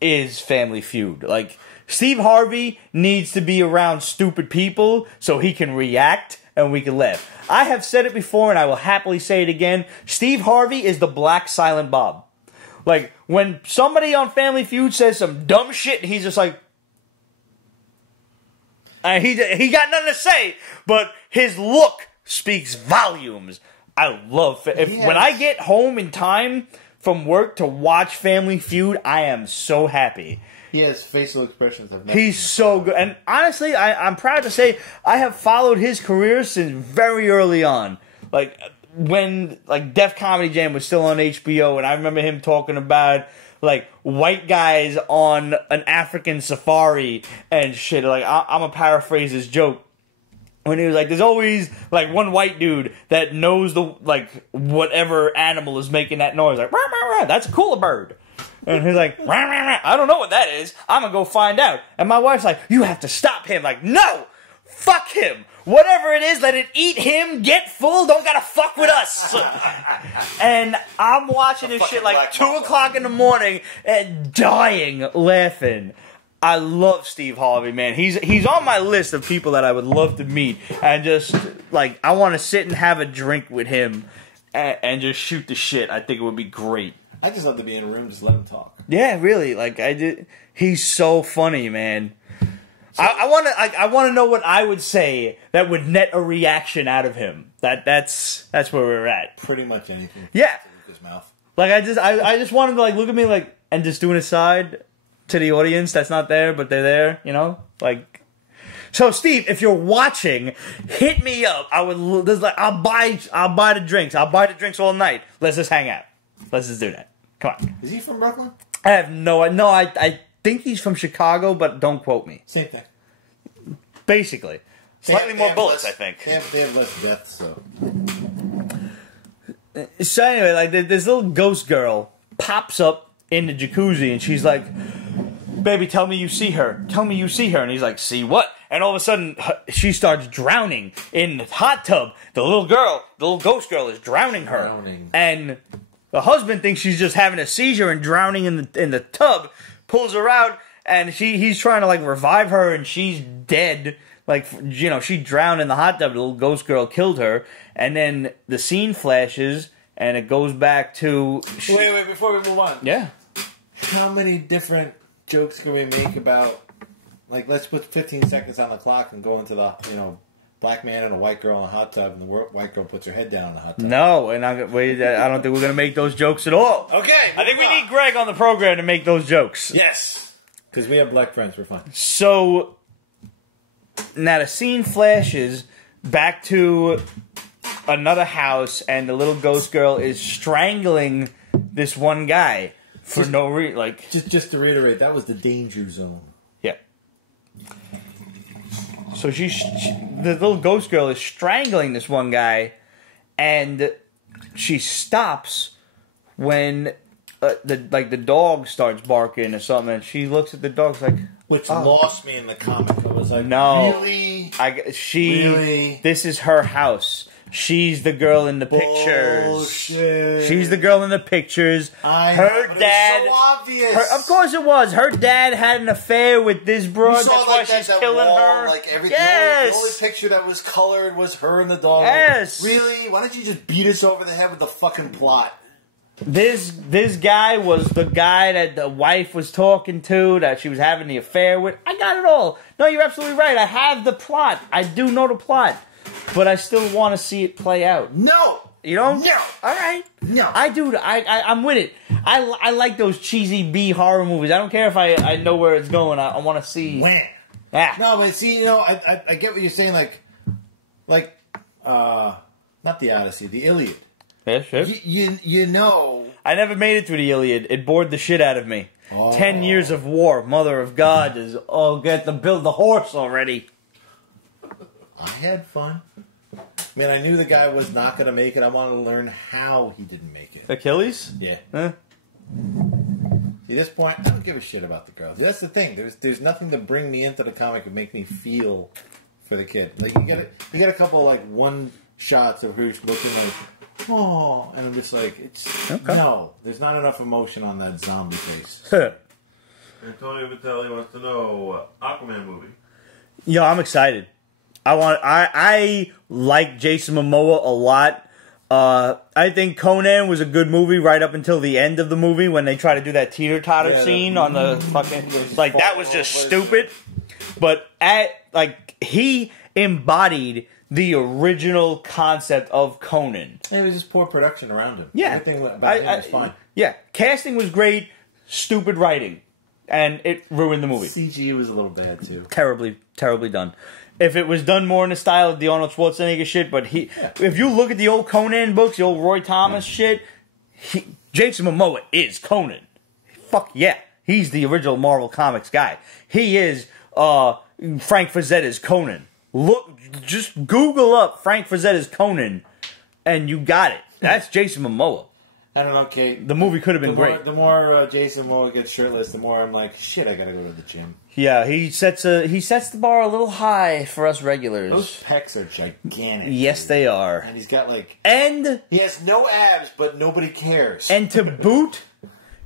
is Family Feud. Like, Steve Harvey needs to be around stupid people so he can react and we can laugh. I have said it before and I will happily say it again. Steve Harvey is the Black Silent Bob. Like, when somebody on Family Feud says some dumb shit, he's just like... And he got nothing to say, but his look speaks volumes. I love when I get home in time from work to watch Family Feud, I am so happy. he has facial expressions. He's so good. And honestly, I'm proud to say I have followed his career since very early on. Like, when Def Comedy Jam was still on HBO, and I remember him talking about like white guys on an African safari and shit. Like, I'm gonna paraphrase his joke. When he was like, there's always, like, one white dude that knows whatever animal is making that noise. Like, rah, rah, rah, that's a cooler bird. And he's like, rah, rah, rah, I don't know what that is. I'm gonna go find out. And my wife's like, you have to stop him. Like, no! Fuck him! Whatever it is, let it eat him, get full, don't gotta fuck with us! And I'm watching this shit like 2 o'clock in the morning and dying laughing. I love Steve Harvey, man. He's on my list of people that I would love to meet, and just like I want to sit and have a drink with him and just shoot the shit. I think it would be great. I just love to be in a room, just let him talk. Yeah, really. Like I did. He's so funny, man. I want to know what I would say that would net a reaction out of him. That's where we're at. Pretty much anything. Yeah. His mouth. Like I just want him to like look at me like and just do an aside to the audience that's not there but they're there, you know? Like so Steve, if you're watching, hit me up. I'll buy the drinks. I'll buy the drinks all night. Let's just hang out. Let's just do that. Come on. Is he from Brooklyn? I have I think he's from Chicago, but don't quote me. Same thing. Basically. Slightly more bullets, I think. They have less deaths, so. So anyway, like this little ghost girl pops up in the jacuzzi and she's like, baby, tell me you see her. Tell me you see her. And he's like, see what? And all of a sudden, she starts drowning in the hot tub. The little ghost girl is drowning her. And the husband thinks she's just having a seizure and drowning in the tub, pulls her out, and he's trying to like revive her, and she's dead. Like, you know, she drowned in the hot tub. The little ghost girl killed her. And then the scene flashes, and it goes back to... Wait, before we move on. Yeah. How many different jokes can we make about... Like, let's put 15 seconds on the clock and go into the, you know, black man and a white girl in a hot tub, and the white girl puts her head down in the hot tub. No, and I don't think we're going to make those jokes at all. Okay. I think we need Greg on the program to make those jokes. Yes. Because we have black friends. We're fine. So... Now the scene flashes back to another house, and the little ghost girl is strangling this one guy for no reason. Like just to reiterate, that was the danger zone. Yeah. So the little ghost girl is strangling this one guy, and she stops when the dog starts barking or something, and she looks at the dog like. Which lost me in the comic. I was like, no, really? Really? This is her house. She's the girl in the pictures. Bullshit. She's the girl in the pictures. Her dad. It was so obvious. Of course it was. Her dad had an affair with this broad. That's why she's killing her. Like yes. The only picture that was colored was her and the dog. Yes. Like, really? Why don't you just beat us over the head with the fucking plot? This guy was the guy that the wife was talking to, that she was having the affair with. I got it all. No, you're absolutely right. I have the plot. I do know the plot. But I still want to see it play out. No! You don't? No! All right. No. I do. I'm with it. I like those cheesy B horror movies. I don't care if I know where it's going. I want to see. When? Yeah. No, but see, you know, I get what you're saying. Like, not the Odyssey, the Iliad. Yeah, sure. You know. I never made it through the Iliad. It bored the shit out of me. 10 years of war, mother of God, get the horse already. I had fun. I mean, I knew the guy was not going to make it. I wanted to learn how he didn't make it. Achilles? Yeah. Huh? At this point, I don't give a shit about the girl. That's the thing. There's nothing to bring me into the comic and make me feel for the kid. Like you get a couple like one shots of her looking like, oh, and I'm just like, no, there's not enough emotion on that zombie face. Antonio Vitelli wants to know Aquaman movie. Yo, I'm excited. I like Jason Momoa a lot. I think Conan was a good movie right up until the end of the movie when they try to do that teeter-totter scene on the fucking... Like, that was just stupid. But he embodied the original concept of Conan. It was just poor production around him. Yeah. Everything about him was fine. Yeah. Casting was great, stupid writing. And it ruined the movie. CG was a little bad, too. Terribly, terribly done. If it was done more in the style of the Arnold Schwarzenegger shit, but if you look at the old Conan books, the old Roy Thomas shit, Jason Momoa is Conan. Fuck yeah. He's the original Marvel Comics guy. He is Frank Frazetta's Conan. Look, just Google up Frank Frazetta's Conan, and you got it. That's Jason Momoa. I don't know, Kate. The movie could have been great. The more Jason Momoa gets shirtless, the more I'm like, shit, I gotta go to the gym. Yeah, he sets the bar a little high for us regulars. Those pecs are gigantic. Yes, dude. they are. And he's got and he has no abs, but nobody cares. And to boot,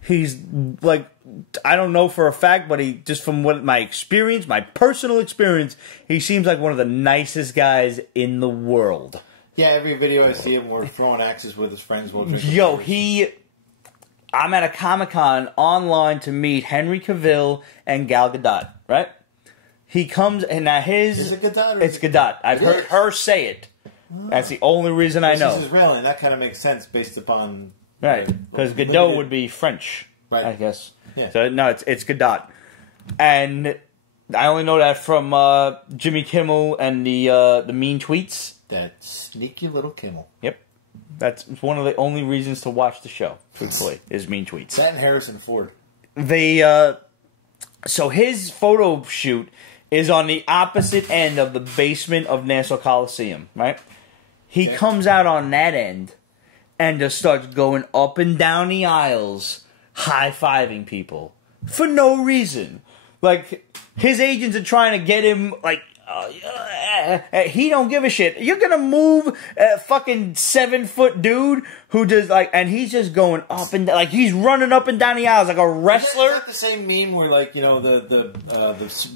he's like, I don't know for a fact, but he just from what my personal experience, he seems like one of the nicest guys in the world. Yeah, every video I see him, we're throwing axes with his friends. Yo, I'm at a Comic-Con online to meet Henry Cavill and Gal Gadot, right? he comes and now Is it Gadot? Or it's Gadot. I've heard her say it. That's the only reason I know. This is Israeli, and that kind of makes sense based upon Right, because Gadot would be French, right. I guess. Yeah. So no, it's Gadot, and I only know that from Jimmy Kimmel and the mean tweets. That sneaky little Kimmel. Yep, that's one of the only reasons to watch the show. Truthfully, is mean tweets. That and Harrison Ford. So his photo shoot is on the opposite end of the basement of Nassau Coliseum, right? He comes out on that end and just starts going up and down the aisles, high-fiving people for no reason. Like, his agents are trying to get him, like, he don't give a shit. You're gonna move a fucking 7-foot dude who just, like, and he's just going up and down, like, he's running up and down the aisles like a wrestler. Is that the same meme where, like, you know, the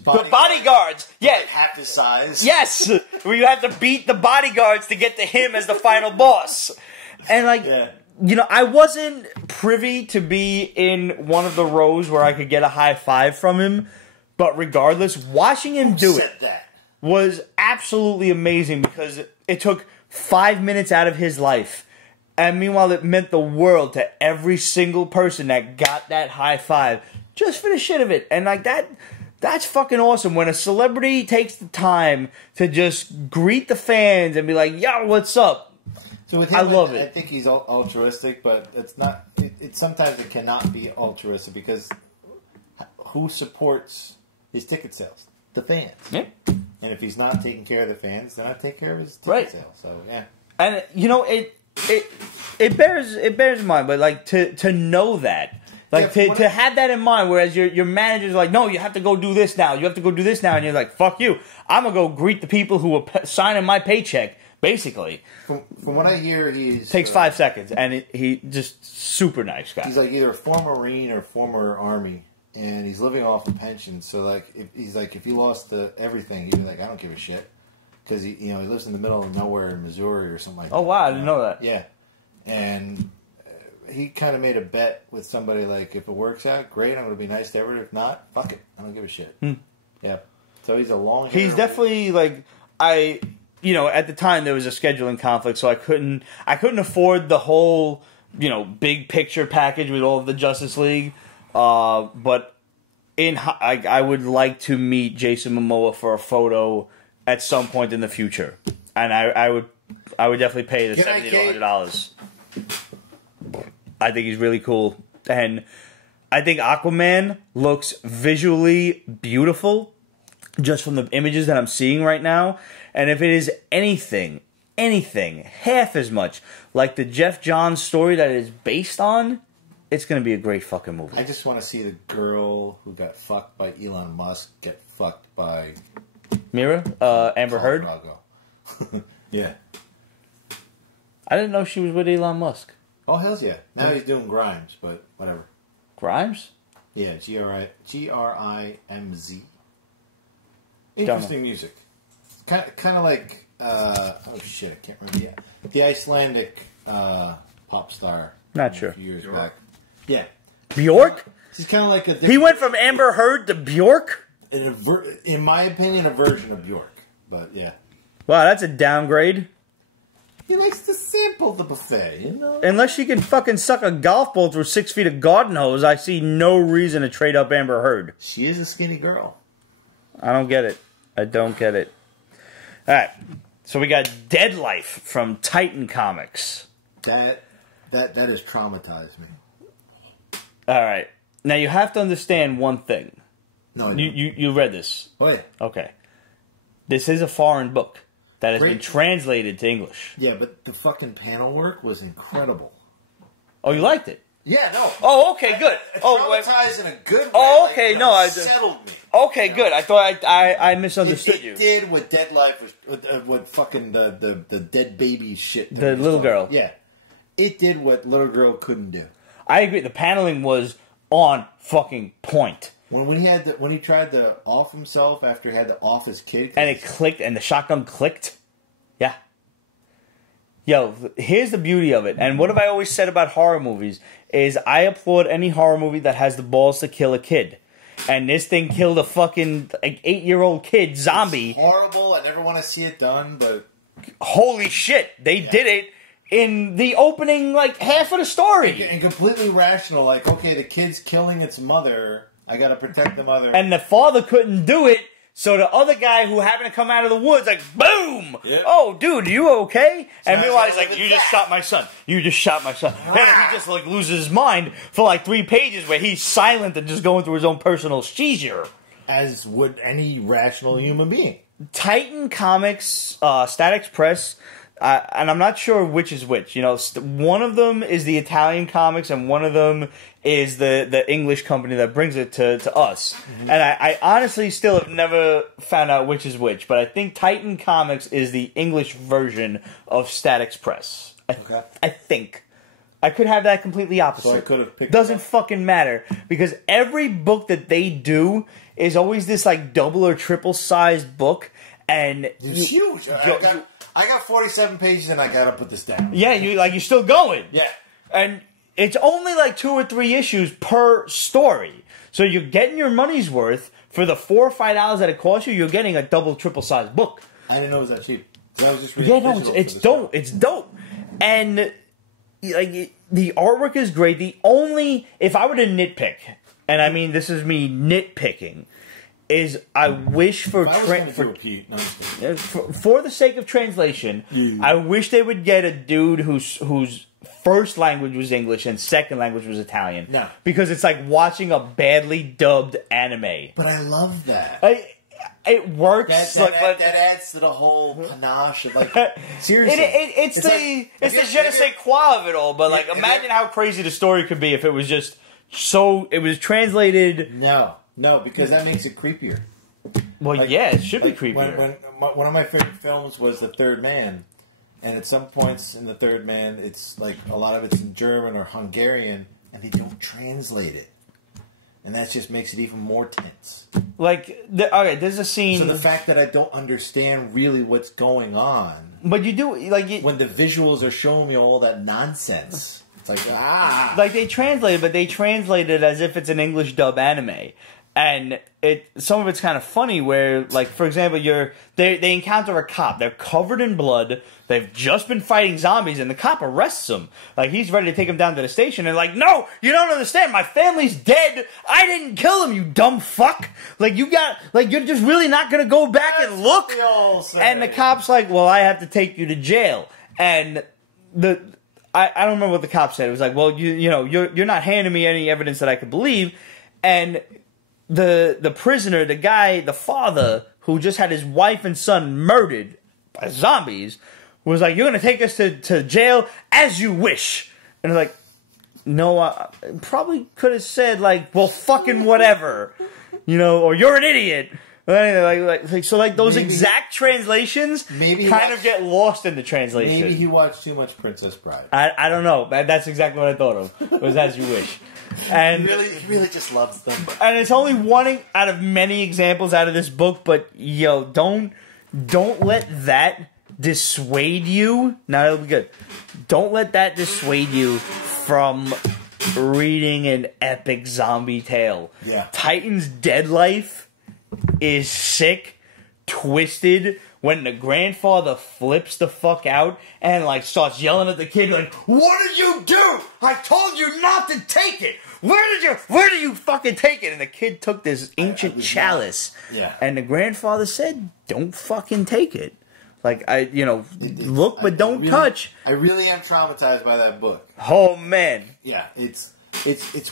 bodyguards, yeah. like half the size? Yes! Where you have to beat the bodyguards to get to him as the final boss. And, like, you know, I wasn't privy to be in one of the rows where I could get a high five from him, but regardless, watching him do it was absolutely amazing because it took 5 minutes out of his life. And meanwhile, it meant the world to every single person that got that high five just for the shit of it. And, like, that's fucking awesome. When a celebrity takes the time to just greet the fans and be like, yo, what's up? So with him, I love it. I think he's altruistic, but it's not. Sometimes it cannot be altruistic because who supports his ticket sales? The fans. Yeah. And if he's not taking care of the fans, then I take care of his ticket sales. So yeah. And you know it bears in mind, but like to know that. Like, to have that in mind, whereas your manager's like, no, you have to go do this now. You have to go do this now. And you're like, fuck you. I'm going to go greet the people who are signing my paycheck, basically. From what I hear, he's... Takes 5 seconds, and he just super nice guy. He's like either a former Marine or former Army, and he's living off a pension. So, like, if he lost everything, he'd be like, I don't give a shit. Because, he lives in the middle of nowhere in Missouri or something like that. Oh, wow, I didn't know that. Yeah. And... he kind of made a bet with somebody like, if it works out, great, I'm going to be nice to everyone. If not, fuck it. I don't give a shit. Yeah. So he's a long hair. He's definitely, like, at the time there was a scheduling conflict, so I couldn't afford the whole, big picture package with all of the Justice League. But I would like to meet Jason Momoa for a photo at some point in the future. And I would definitely pay the $70 to $100. I think he's really cool. And I think Aquaman looks visually beautiful just from the images that I'm seeing right now. And if it is anything half as much like the Jeff Johns story that it is based on, it's going to be a great fucking movie. I just want to see the girl who got fucked by Elon Musk get fucked by... Amber Heard? Yeah. I didn't know she was with Elon Musk. Oh, hells yeah. Now he's doing Grimes, but whatever. Grimes? Yeah, Grimz. Interesting music. Kind of like, oh shit, I can't remember. Yeah. The Icelandic pop star. Not sure. A few years back. Yeah. Bjork? He's kind of like a... He went from Amber Heard to Bjork? In my opinion, a version of Bjork. But yeah. Wow, that's a downgrade. He likes to sample the buffet, Unless she can fucking suck a golf ball through 6 feet of garden hose, I see no reason to trade up Amber Heard. She is a skinny girl. I don't get it. I don't get it. Alright. So we got Dead Life from Titan Comics. That has traumatized me. Alright. Now you have to understand one thing. No, you read this. Oh yeah. Okay. This is a foreign book that has been translated to English. Yeah, but the fucking panel work was incredible. Oh, you liked it? Yeah, no. Oh, okay, good. Traumatized in a good way. Oh, okay, it settled me. Okay, good. I thought I misunderstood you. It did what Dead Life was, what fucking the dead baby shit. The little girl. Yeah. It did what little girl couldn't do. I agree. The paneling was on fucking point. When he tried to off himself after he had to off his kid. And it clicked, and the shotgun clicked. Yeah. Yo, here's the beauty of it. And what have I always said about horror movies is I applaud any horror movie that has the balls to kill a kid. and this thing killed a fucking like 8-year-old kid zombie. It's horrible. I never want to see it done, but holy shit, they did it in the opening like half of the story. And completely rational. Like, okay, the kid's killing its mother. I gotta protect the mother. And the father couldn't do it. So the other guy who happened to come out of the woods, like, boom! Yep. Oh, dude, you okay? And meanwhile, he's like, with you just that. shot my son. You just shot my son. And he just, like, loses his mind for, like, 3 pages where he's silent and just going through his own personal seizure. As would any rational human being. Titan Comics, Static Press, and I'm not sure which is which. You know, one of them is the Italian comics, and one of them is the English company that brings it to us. Mm-hmm. And I honestly still have never found out which is which, but I think Titan Comics is the English version of Static Press. I think. I could have that completely opposite. So I could have picked. Doesn't fucking matter, because every book that they do is always this like double or triple sized book, and it's huge. I got 47 pages, and I gotta put this down. Yeah, you're still going. Yeah, and it's only like 2 or 3 issues per story, so you're getting your money's worth for the $4 or $5 that it costs you. You're getting a double, triple sized book. I didn't know it was that cheap. I was just reading it's dope. It's dope, and like the artwork is great. The only, if I were to nitpick, and I mean this is me nitpicking, is I wish for the sake of translation, I wish they would get a dude whose first language was English and second language was Italian. No, because it's like watching a badly dubbed anime. But I love that. It works. That adds to the whole panache of like seriously. It's the je ne sais quoi of it all. But like, imagine how crazy the story could be if it was just so. It was translated. No, because that makes it creepier. Well, like, yeah, it should be creepier. One of my favorite films was The Third Man, and at some points in The Third Man, it's like a lot of it's in German or Hungarian, and they don't translate it. And that just makes it even more tense. Like, okay, there's a scene. So the fact that I don't understand really what's going on. But you do, like... when the visuals are showing me all that nonsense. It's like, Like, they translate it, but they translate it as if it's an English dub anime. And some of it's kind of funny where, like, for example, they encounter a cop. They're covered in blood. They've just been fighting zombies, and the cop arrests them. Like, he's ready to take him down to the station, and like, no, you don't understand. My family's dead. I didn't kill them, you dumb fuck. Like, you're just really not going to go back and look? And the cop's like, well, I have to take you to jail. And I don't remember what the cop said. It was like, well, you're not handing me any evidence that I could believe. And the prisoner, the guy, the father, who just had his wife and son murdered by zombies, was like, you're going to take us to jail as you wish. And like, no, I probably could have said, like, well, fucking whatever. Or you're an idiot. So those exact translations kind of get lost in the translation. Maybe he watched too much Princess Bride. I don't know. That's exactly what I thought of. It was as you wish. And he really just loves them. And it's only one out of many examples out of this book, but don't let that dissuade you. Now it'll be good. Don't let that dissuade you from reading an epic zombie tale. Yeah. Titan's Dead Life is sick, twisted. When the grandfather flips the fuck out and like starts yelling at the kid like, what did you do? I told you not to take it. Where did you fucking take it? And the kid took this ancient chalice. Yeah. And the grandfather said, don't fucking take it. Like, look but don't touch. I really am traumatized by that book. Oh man. Yeah, it's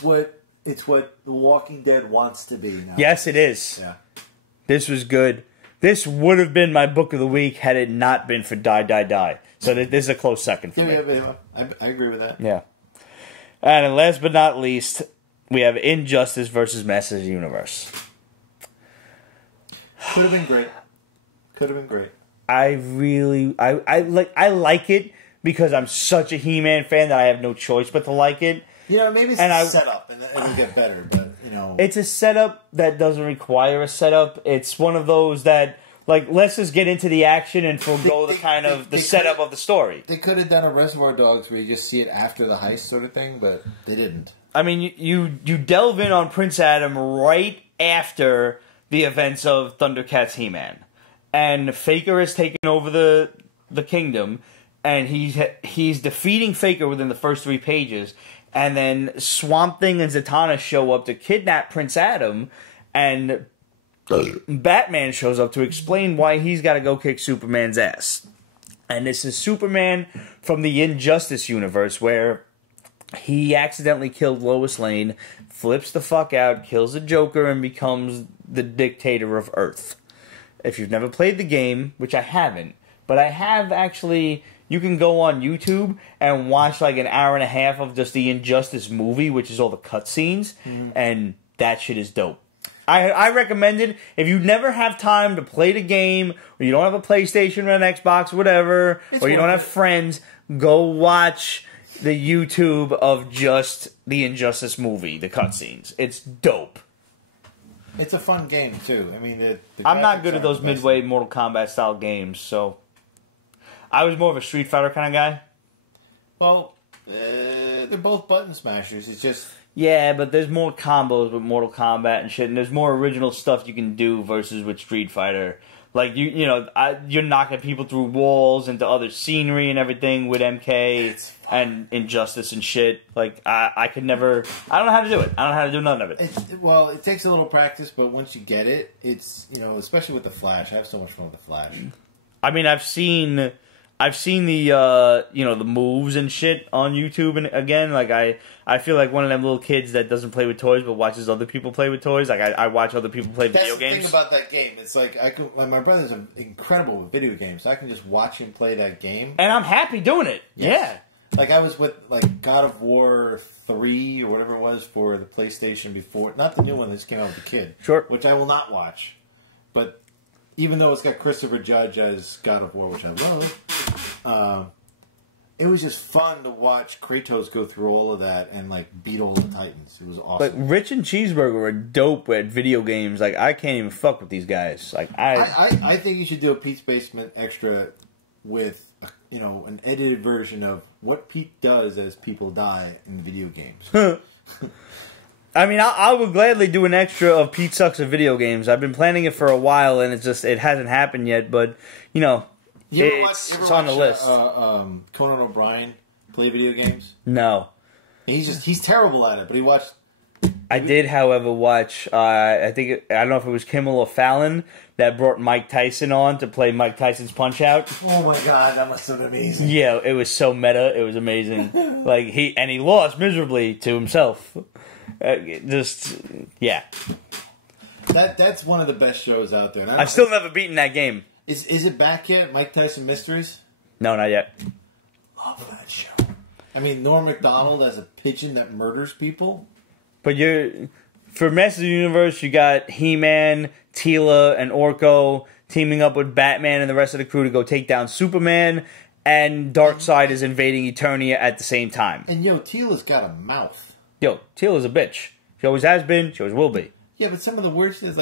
what The Walking Dead wants to be now. Yes, it is. Yeah. This was good. This would have been my book of the week had it not been for Die, Die, Die. So this is a close second for me. Yeah. I agree with that. Yeah. And last but not least, we have Injustice versus Masters of the Universe. Could have been great. I like it because I'm such a He-Man fan that I have no choice but to like it. Maybe it's a setup and it'll get better, but it's a setup that doesn't require a setup. It's one of those that, like, let's just get into the action and forego the setup of the story. They could have done a Reservoir Dogs where you just see it after the heist sort of thing, but they didn't. I mean, you delve in on Prince Adam right after the events of Thundercats He-Man. And Faker has taken over the kingdom, and he's defeating Faker within the first 3 pages, and then Swamp Thing and Zatanna show up to kidnap Prince Adam, and Batman shows up to explain why he's got to go kick Superman's ass. And this is Superman from the Injustice universe, where he accidentally killed Lois Lane, flips the fuck out, kills the Joker, and becomes the dictator of Earth. If you've never played the game, which I haven't, but I have actually, you can go on YouTube and watch like an hour and a half of just the Injustice movie, which is all the cutscenes, and that shit is dope. I recommend it. If you never have time to play the game, or you don't have a PlayStation or an Xbox or whatever, or you don't have friends, go watch the YouTube of just the Injustice movie, the cutscenes. It's dope. It's a fun game, too. I mean, I'm not good at those Midway Mortal Kombat style games, so I was more of a Street Fighter kind of guy. Well, they're both button smashers. It's just... Yeah, but there's more combos with Mortal Kombat and shit, and there's more original stuff you can do versus with Street Fighter. Like, you're knocking people through walls into other scenery and everything with MK and Injustice and shit. Like, I could never... I don't know how to do it. I don't know how to do none of it. It takes a little practice, but once you get it, it's, especially with the Flash. I have so much fun with the Flash. I mean, I've seen the the moves and shit on YouTube, and again, like I feel like one of them little kids that doesn't play with toys but watches other people play with toys. Like I watch other people play video games. That's the thing about that game. It's like my brother's incredible with video games. So I can just watch him play that game, and I'm happy doing it. Yes. Yeah. Like I was with like God of War 3 or whatever it was for the PlayStation before, not the new one that just came out with the kid. Sure. Which I will not watch, but. Even though it's got Christopher Judge as God of War, which I love, it was just fun to watch Kratos go through all of that and like beat all the Titans. It was awesome. Like Rich and Cheeseburger are dope at video games. Like I can't even fuck with these guys. Like I think you should do a Pete's Basement Extra with an edited version of what Pete does as people die in the video games. I mean, I would gladly do an extra of Pete Sucks at video games. I've been planning it for a while, and it hasn't happened yet. But it's on the list. Conan O'Brien play video games? No, he's terrible at it. But he watched. I did, however, watch. I don't know if it was Kimmel or Fallon that brought Mike Tyson on to play Mike Tyson's Punch Out. Oh my god, that must have been amazing. Yeah, it was so meta. It was amazing. Like he lost miserably to himself. Yeah. That's one of the best shows out there. I've still never beaten that game. Is it back yet? Mike Tyson Mysteries? No, not yet. Love that show. I mean, Norm Macdonald as a pigeon that murders people. But for Masters of the Universe, you got He-Man, Teela, and Orko teaming up with Batman and the rest of the crew to go take down Superman, and Darkseid is invading Eternia at the same time. And Teela's got a mouth. Teela's a bitch. She always has been. She always will be. Yeah, but some of the worst is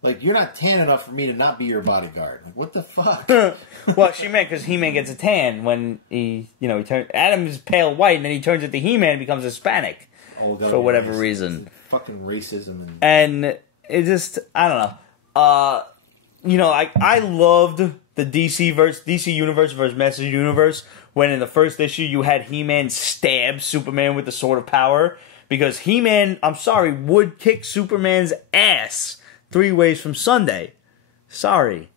like you're not tan enough for me to not be your bodyguard. Like, what the fuck? Well, she meant because He-Man gets a tan when he turns. Adam is pale white, and then he turns into He-Man and becomes Hispanic for whatever reason. Fucking racism and it just I don't know. I loved the DC Universe versus Masters Universe when in the first issue you had He-Man stab Superman with the Sword of Power. Because He-Man, I'm sorry, would kick Superman's ass 3 ways from Sunday. Sorry.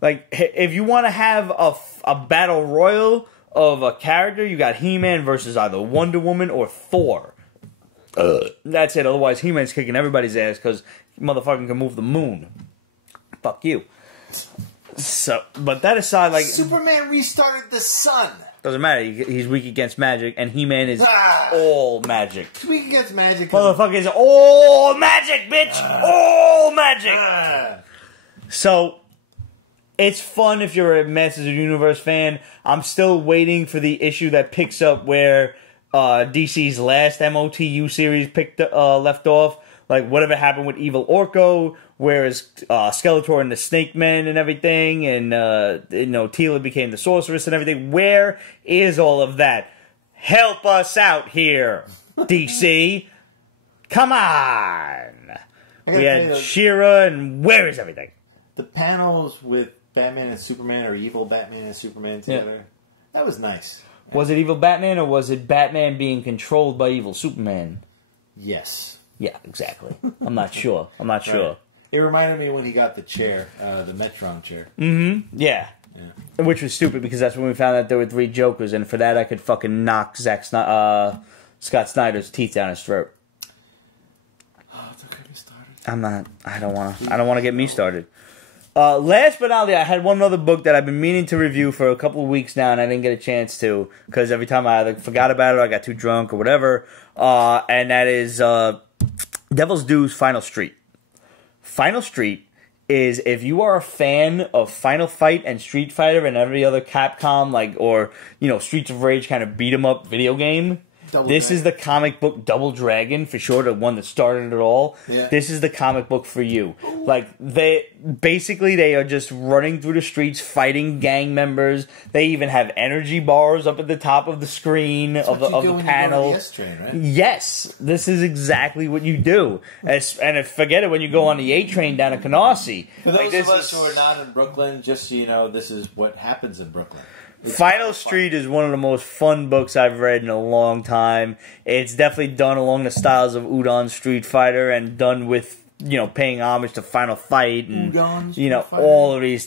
Like, if you want to have a battle royal of a character, you got He-Man versus either Wonder Woman or Thor. That's it. Otherwise, He-Man's kicking everybody's ass because motherfucking can move the moon. Fuck you. So, but that aside, like... Superman restarted the sun. Doesn't matter. He's weak against magic, and He-Man is all magic. Weak against magic. Motherfucker is all magic, bitch! All magic! So, it's fun if you're a Masters of the Universe fan. I'm still waiting for the issue that picks up where DC's last MOTU series left off. Like, whatever happened with Evil Orko, whereas Skeletor and the Snake Men and everything, and, Teela became the Sorceress and everything. Where is all of that? Help us out here, DC. Come on. We had She-Ra, and where is everything? The panels with Batman and Superman, or evil Batman and Superman together, that was nice. Was it evil Batman, or was it Batman being controlled by evil Superman? Yes. Yeah, exactly. I'm not sure. I'm not sure. It reminded me when he got the chair, the Metron chair. Mm-hmm. Yeah. Which was stupid, because that's when we found out there were 3 Jokers, and for that I could fucking knock Scott Snyder's teeth down his throat. Oh, don't get me started. I'm not. I don't want to get me started. Last but not least, I had one other book that I've been meaning to review for a couple of weeks now, and I didn't get a chance to, because every time I either forgot about it or I got too drunk or whatever. And that is Devil's Due's Final Street. Final Street is, if you are a fan of Final Fight and Street Fighter and every other Capcom, or Streets of Rage kind of beat 'em up video game. This is the comic book Double Dragon, for sure, the one that started it all. Yeah. This is the comic book for you. They are just running through the streets, fighting gang members. They even have energy bars up at the top of the screen of the panel. The S-train, right? Yes, this is exactly what you do. And forget it when you go on the A train down to Canarsie. For those of us who are not in Brooklyn, just so you know, this is what happens in Brooklyn. Final Street is one of the most fun books I've read in a long time. It's definitely done along the styles of Udon Street Fighter, and done with, paying homage to Final Fight, and all of these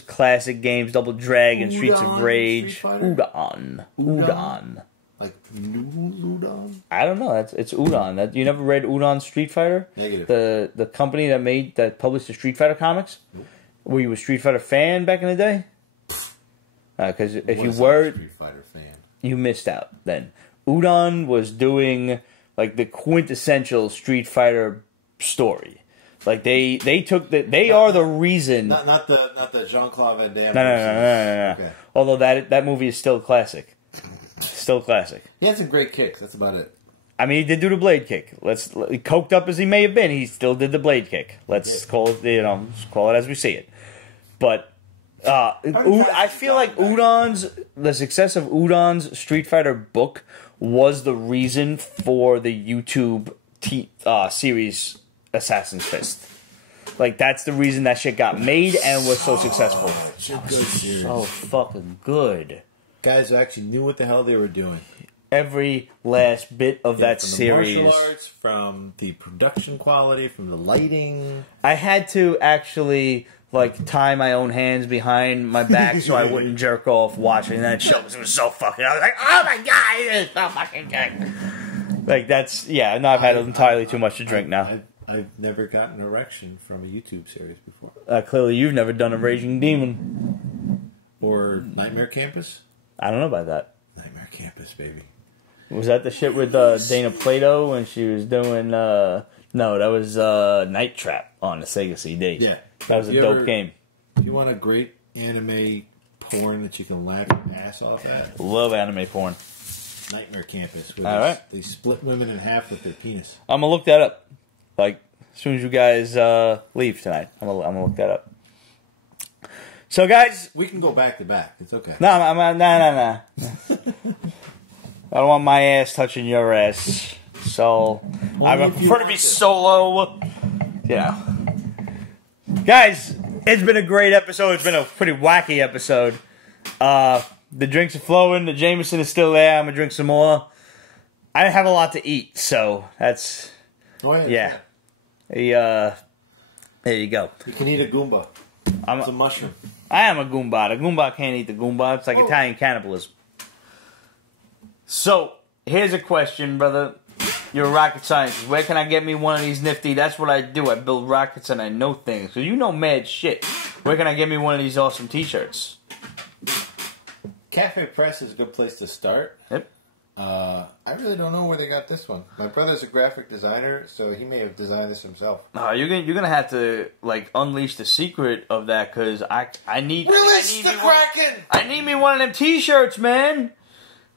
classic games, Double Dragon, Streets of Rage. Udon. Like Udon? I don't know. It's Udon. You never read Udon Street Fighter? Negative. The company that published the Street Fighter comics? Nope. Were you a Street Fighter fan back in the day? Because if you were, Street Fighter fan, you missed out. Then Udon was doing the quintessential Street Fighter story. They are the reason. Not the Jean-Claude Van Damme. No. Okay. Although that movie is still classic. Still classic. He had some great kicks. That's about it. I mean, he did do the blade kick. Coked up as he may have been, he still did the blade kick. Let's call it, call it as we see it. But I feel like the success of Udon's Street Fighter book was the reason for the YouTube series Assassin's Fist. That's the reason that shit got made and was so successful. So fucking good. Guys who actually knew what the hell they were doing. Every last bit of that series. From the martial arts, from the production quality, from the lighting. I had to actually tie my own hands behind my back so I wouldn't jerk off watching that show. It was so fucking. I was like, oh my god, it is so fucking good. No, I've had entirely too much to drink now. I've never gotten an erection from a YouTube series before. Clearly, you've never done a Raging Demon or Nightmare Campus. I don't know about that. Nightmare Campus, baby. Was that the shit with Dana Plato when she was doing? No, that was Night Trap on the Sega CD. Yeah. That was a dope game. If you want a great anime porn that you can laugh your ass off at, love anime porn. Nightmare Campus. Where they split women in half with their penis. I'm gonna look that up. As soon as you guys leave tonight, I'm gonna look that up. So, guys, we can go back to back. It's okay. No. I don't want my ass touching your ass. So I prefer to be solo. Guys, it's been a great episode. It's been a pretty wacky episode. The drinks are flowing. The Jameson is still there. I'm going to drink some more. I have a lot to eat, so that's... Oh, yeah. There you go. You can eat a Goomba. It's a mushroom. I am a Goomba. The Goomba can't eat the Goomba. It's like Italian cannibalism. So, here's a question, brother. You're a rocket scientist. Where can I get me one of these nifty? That's what I do. I build rockets and I know things. So you know mad shit. Where can I get me one of these awesome t-shirts? Cafe Press is a good place to start. Yep. I really don't know where they got this one. My brother's a graphic designer, so he may have designed this himself. You're gonna have to unleash the secret of that, because I need the Kraken. I need me one of them t-shirts, man.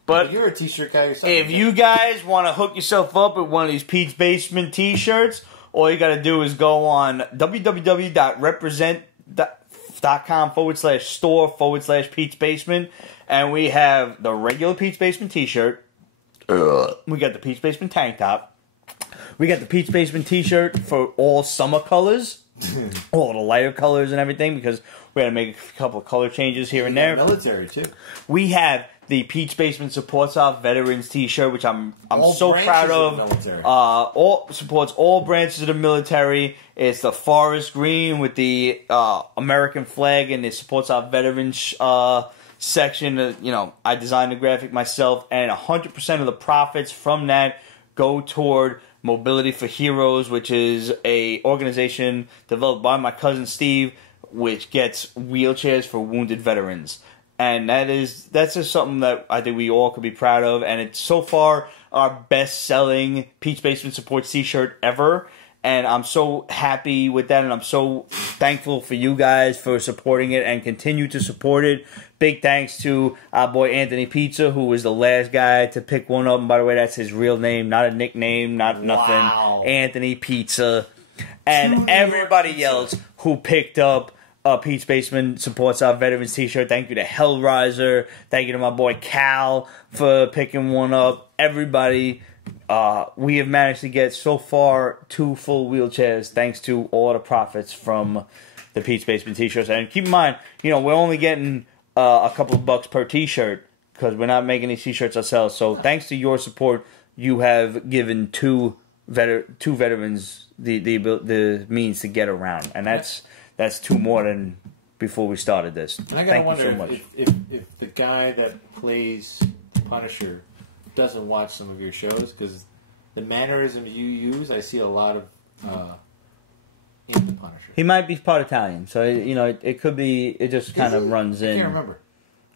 But you're a t-shirt guy yourself. If you guys want to hook yourself up with one of these Pete's Basement t-shirts, all you got to do is go on www.represent.com/store/Pete's Basement, and we have the regular Pete's Basement t-shirt. We got the Pete's Basement tank top. We got the Peach Basement t-shirt for all summer colors. All the lighter colors and everything, because we had to make a couple of color changes here and there. Military, too. We have the Peach Basement Supports Our Veterans t-shirt, which I'm All so proud of. military. All supports all branches of the military. It's the forest green with the American flag, and it supports our veterans section. You know, I designed the graphic myself, and 100% of the profits from that go toward Mobility for Heroes, which is a organization developed by my cousin Steve, which gets wheelchairs for wounded veterans. And that's just something that I think we all could be proud of. And it's so far our best-selling Peach Basement Supports t-shirt ever. And I'm so happy with that, and I'm so thankful for you guys for supporting it and continue to support it. Big thanks to our boy Anthony Pizza, who was the last guy to pick one up. And by the way, that's his real name, not a nickname, not nothing. Wow. Anthony Pizza. And everybody else who picked up Peach Basement Supports Our Veterans t-shirt. Thank you to Hellraiser. Thank you to my boy Cal for picking one up. Everybody, we have managed to get so far 2 full wheelchairs thanks to all the profits from the Peach Basement t-shirts. And keep in mind, you know, we're only getting a couple of bucks per t-shirt because we're not making these t-shirts ourselves. So thanks to your support, you have given two veterans the means to get around, and that's 2 more than before we started this. And I gotta Thank wonder you so much. if the guy that plays the Punisher doesn't watch some of your shows, because the mannerisms you use, I see a lot of in the Punisher. He might be part Italian, so you know it could be. It just kind of runs in. I can't remember.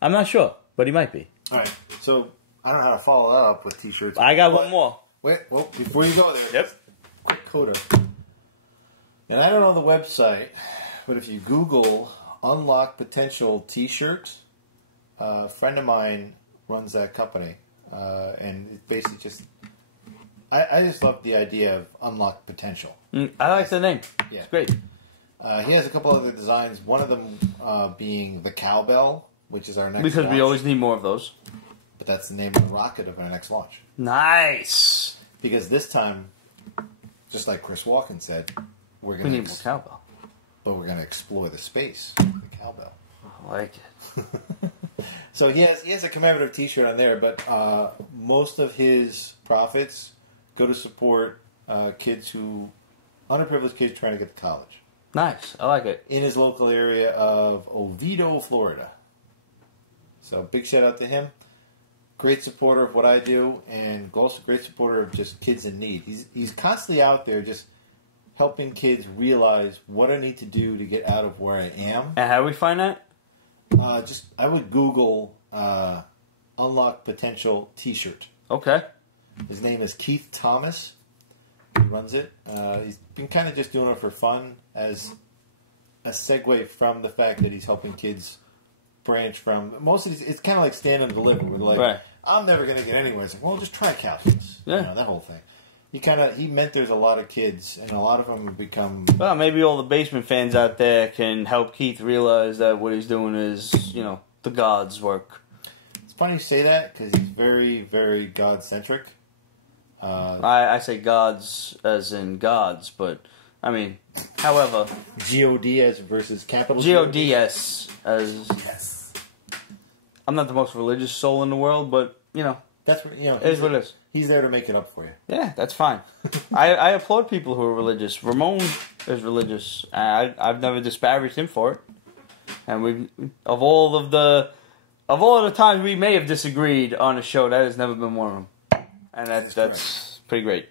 I'm not sure, but he might be. All right, so I don't know how to follow that up with t-shirts. I got one more. Wait, well, before you go there, Yep. quick coda. And I don't know the website, but if you Google Unlock Potential T-shirt, a friend of mine runs that company, and it's basically just. I just love the idea of unlock potential. I like the name. Yeah. It's great. He has a couple other designs. One of them being the cowbell, which is our next. Because launch. we always need more of those. But that's the name of the rocket of our next launch. Nice. Because this time, just like Chris Walken said, we're We going need more cowbell. but we're going to explore the space of the cowbell. I like it. So he has a commemorative T-shirt on there, but most of his profits go to support underprivileged kids trying to get to college. Nice. I like it. In his local area of Oviedo, Florida. So big shout out to him. Great supporter of what I do, and also great supporter of just kids in need. He's constantly out there just helping kids realize what I need to do to get out of where I am. And how do we find that? I would Google Unlock Potential T-shirt. Okay. His name is Keith Thomas. He runs it. He's been kind of just doing it for fun as a segue from the fact that he's helping kids branch from most of these. It's kind of like stand and deliver. We're like, right. I'm never going to get anywhere. It's like, well, just try calculus. Yeah. You know, that whole thing. He mentors a lot of kids, and a lot of them become. Well, maybe all the basement fans out there can help Keith realize that what he's doing is, you know, the God's work. It's funny you say that because he's very, very God-centric. I say gods as in gods, but I mean, however, G-O-D-S versus capital G-O-D-S as. Yes. I'm not the most religious soul in the world, but you know, That's what it is what it is. He's there to make it up for you. Yeah, that's fine. I applaud people who are religious. Ramon is religious. I've never disparaged him for it. And of all of the times we may have disagreed on a show, that has never been one of them. And that's pretty great.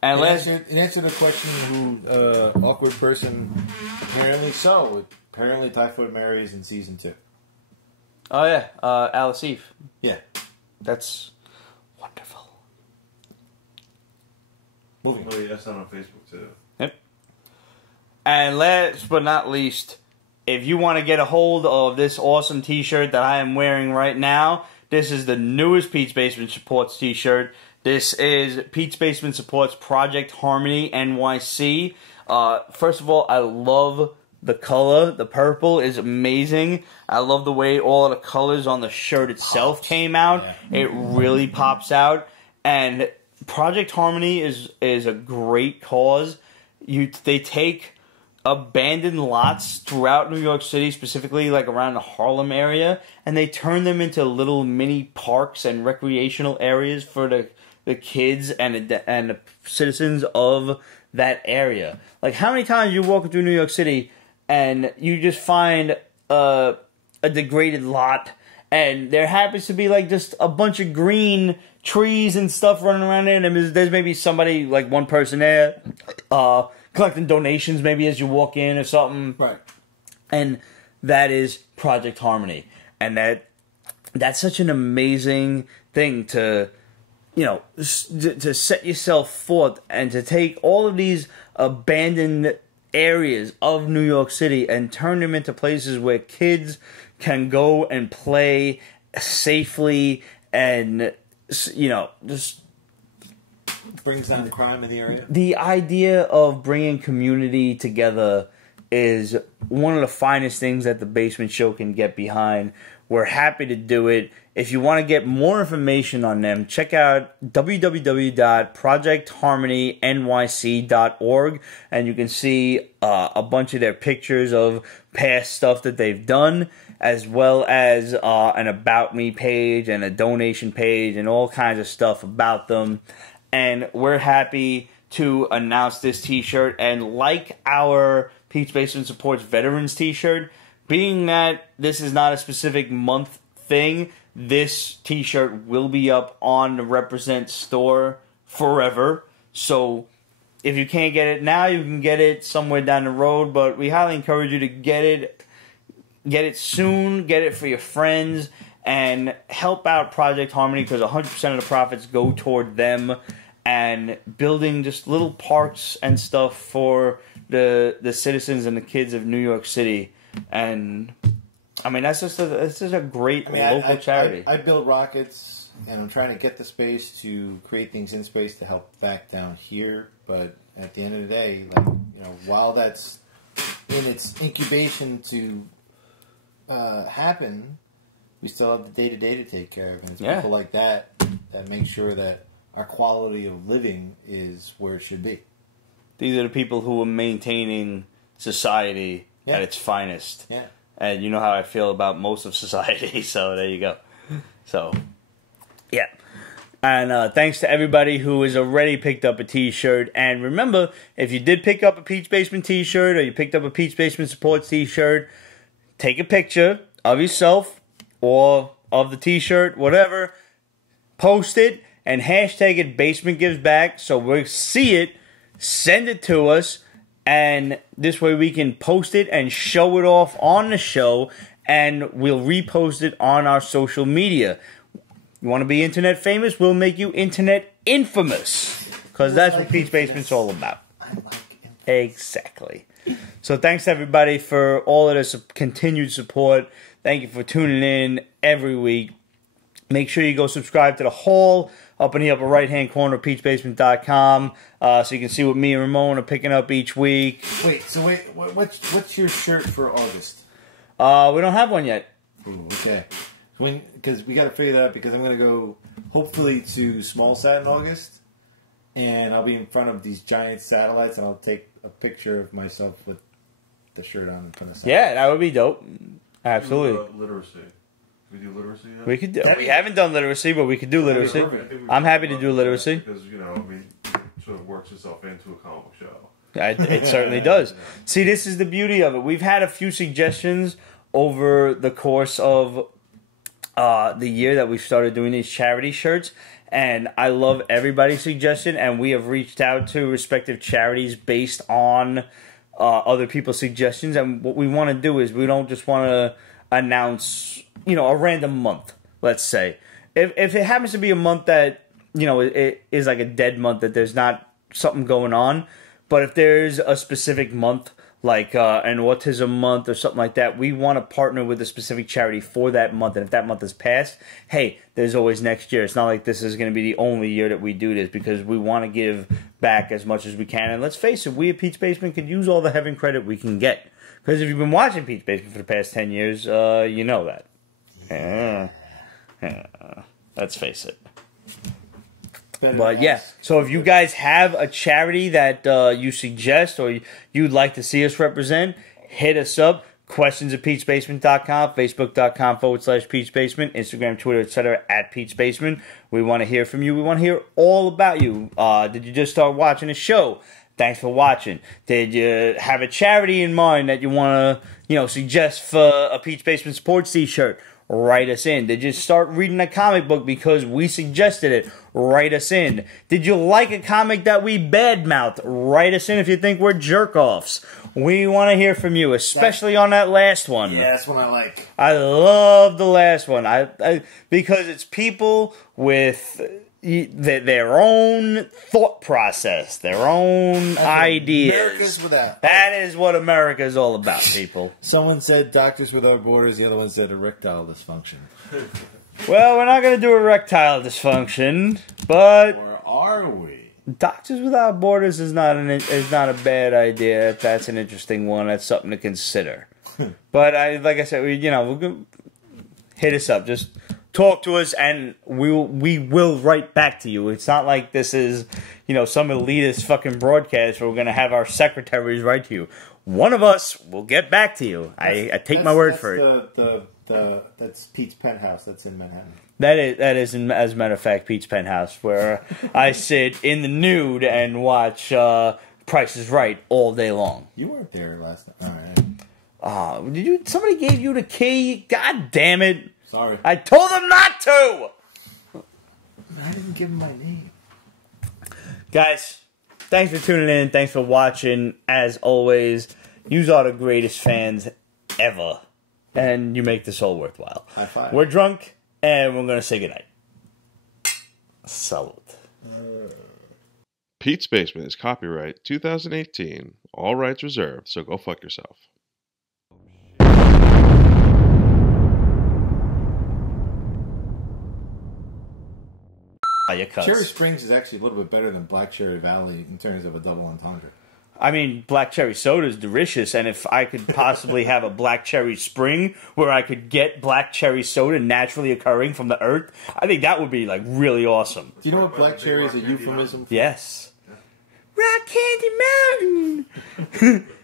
And in answer to the question, who awkward person? Apparently so. Apparently, Typhoid Mary is in season 2. Oh yeah, Alice Eve. Yeah. That's wonderful. Moving. Oh, yeah, that's not on Facebook too. Yep. And last but not least, if you want to get a hold of this awesome T-shirt that I am wearing right now, this is the newest Pete's Basement Supports T-shirt. This is Pete's Basement Supports Project Harmony NYC. First of all, I love the color. The purple is amazing. I love the way all of the colors on the shirt itself came out. Yeah. It really pops out. And Project Harmony is a great cause. They take abandoned lots throughout New York City, specifically like around the Harlem area, and they turn them into little mini parks and recreational areas for the kids and the citizens of that area. Like, how many times you walk through New York City and you just find a degraded lot, and there happens to be like just a bunch of green trees and stuff running around there, and there's maybe somebody, like one person there, collecting donations maybe as you walk in or something. Right. And that is Project Harmony. And that's such an amazing thing to, you know, to set yourself forth and to take all of these abandoned areas of New York City and turn them into places where kids can go and play safely and, you know, just brings down the crime in the area. The idea of bringing community together is one of the finest things that the Basement Show can get behind. We're happy to do it. If you want to get more information on them, check out www.projectharmonynyc.org, and you can see a bunch of their pictures of past stuff that they've done, as well as an About Me page and a donation page and all kinds of stuff about them. And we're happy to announce this t-shirt. And like our Peach Basement Supports Veterans t-shirt, being that this is not a specific month thing, this t-shirt will be up on the Represent store forever. So if you can't get it now, you can get it somewhere down the road. But we highly encourage you to get it soon, get it for your friends, and help out Project Harmony, because 100% of the profits go toward them and building just little parks and stuff for the citizens and the kids of New York City. And I mean, that's just a great local charity. I build rockets, and I'm trying to get the space to create things in space to help back down here. But at the end of the day, like, you know, while that's in its incubation to happen, we still have the day-to-day to take care of, and it's people like that that make sure that our quality of living is where it should be. These are the people who are maintaining society at its finest. Yeah. And you know how I feel about most of society, so there you go. So, yeah. And thanks to everybody who has already picked up a t-shirt. And remember, if you did pick up a Peach Basement t-shirt, or you picked up a Peach Basement Supports t-shirt, take a picture of yourself or of the t-shirt, whatever, post it, and hashtag it Basement Gives Back, so we'll see it, send it to us, and this way we can post it and show it off on the show, and we'll repost it on our social media. You want to be internet famous? We'll make you internet infamous, because that's what Peach Basement's all about. I like it. Exactly. So thanks everybody for all of this continued support. Thank you for tuning in every week. Make sure you go subscribe to the Hall up in the upper right-hand corner of peachbasement.com, so you can see what me and Ramon are picking up each week. What's your shirt for August? We don't have one yet. Ooh, okay. Because we got to figure that out, because I'm going to go, hopefully, to Small Sat in August, and I'll be in front of these giant satellites, and I'll take a picture of myself with the shirt on in front of satellites. Yeah, that would be dope. Absolutely. Literacy. We do literacy yet? We could do. We haven't done literacy, but we could do literacy. I'm happy to do literacy. Because, you know, I mean, it sort of works itself into a comic book show. It certainly does. See, this is the beauty of it. We've had a few suggestions over the course of the year that we've started doing these charity shirts, and I love everybody's suggestion, and we have reached out to respective charities based on other people's suggestions, and what we want to do is we don't just want to announce, you know, a random month, let's say. If it happens to be a month that, you know, it is like a dead month, that there's not something going on, but if there's a specific month, like an autism month or something like that, we want to partner with a specific charity for that month, and if that month is passed, hey, there's always next year. It's not like this is going to be the only year that we do this, because we want to give back as much as we can, and let's face it, we at Peach Basement could use all the heaven credit we can get. Because if you've been watching Peach Basement for the past 10 years, you know that. Let's face it. But yeah, so if you guys have a charity that you suggest or you'd like to see us represent, hit us up. Questions at PETESBASEMENT.com, Facebook.com/PETESBASEMENT, Instagram, Twitter, etc. at PETESBASEMENT. We want to hear from you. We want to hear all about you. Did you just start watching a show? Thanks for watching. Did you have a charity in mind that you want to, suggest for a Pete's Basement Sports T-shirt? Write us in. Did you start reading a comic book because we suggested it? Write us in. Did you like a comic that we badmouthed? Write us in if you think we're jerk-offs. We want to hear from you, especially on that last one. Yeah, that's one I like. I love the last one. Because it's people with their own thought process, their own ideas. America's without. That is what America is all about, people. Someone said Doctors Without Borders. The other one said erectile dysfunction. Well, we're not going to do erectile dysfunction, but Or are we? Doctors Without Borders is not a bad idea. That's an interesting one. That's something to consider. But like I said, we'll hit us up. Just talk to us, and we will write back to you. It's not like this is some elitist fucking broadcast where we're gonna have our secretaries write to you. One of us will get back to you. I take my word for it. That's Pete's penthouse. That's in Manhattan. That is, as a matter of fact, Pete's penthouse, where I sit in the nude and watch Price is Right all day long. You weren't there last time. All right. Did you? Somebody gave you the key? God damn it! Sorry. I told them not to! I didn't give him my name. Guys, thanks for tuning in. Thanks for watching. As always, you are the greatest fans ever. And you make this all worthwhile. High five. We're drunk, and we're going to say goodnight. Salute. Pete's Basement is copyright 2018. All rights reserved, so go fuck yourself. Cherry Springs is actually a little bit better than Black Cherry Valley in terms of a double entendre. I mean, black cherry soda is delicious, and if I could possibly have a black cherry spring where I could get black cherry soda naturally occurring from the earth, I think that would be, really awesome. Do you know what black cherry is a euphemism for? Yes. Rock Candy Mountain!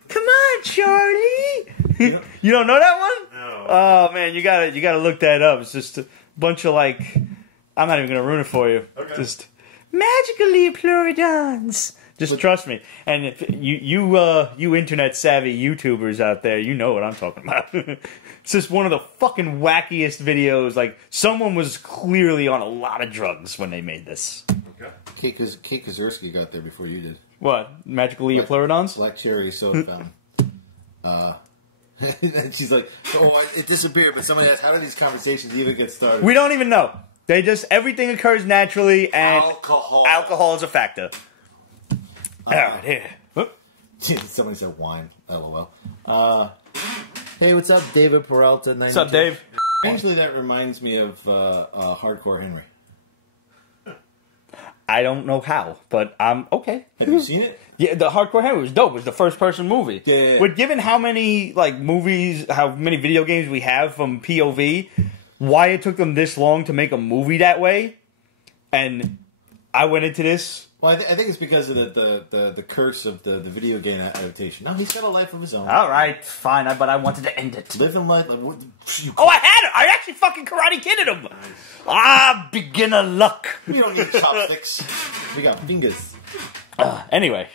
Come on, Charlie! You don't know that one? No. Oh, man, you gotta look that up. It's just a bunch of, I'm not even gonna ruin it for you. Okay. Just magically Pleurodons. Just trust me. And if you internet savvy YouTubers out there, you know what I'm talking about. It's just one of the fucking wackiest videos. Someone was clearly on a lot of drugs when they made this. Okay. Kate Kaczorski got there before you did. What? Magically Pleurodons? Black cherry soda fountain. And she's like, oh, it disappeared. But somebody asked, how do these conversations even get started? We don't even know. Everything occurs naturally, and alcohol is a factor. Alright, here. Somebody said wine. LOL. Hey, what's up, David Peralta? What's up, Dave? Strangely, that reminds me of Hardcore Henry. I don't know how, but I'm okay. Have you seen it? Yeah, the Hardcore Henry was dope. It was the first-person movie. Yeah. But given how many movies, how many video games we have from POV, why it took them this long to make a movie that way, and I went into this. Well, I think it's because of the curse of the video game adaptation. No, he's got a life of his own. All right, fine, but I wanted to end it. Living life. I had it. I actually fucking Karate Kidded him. Beginner luck. We don't need chopsticks. We got fingers. Anyway.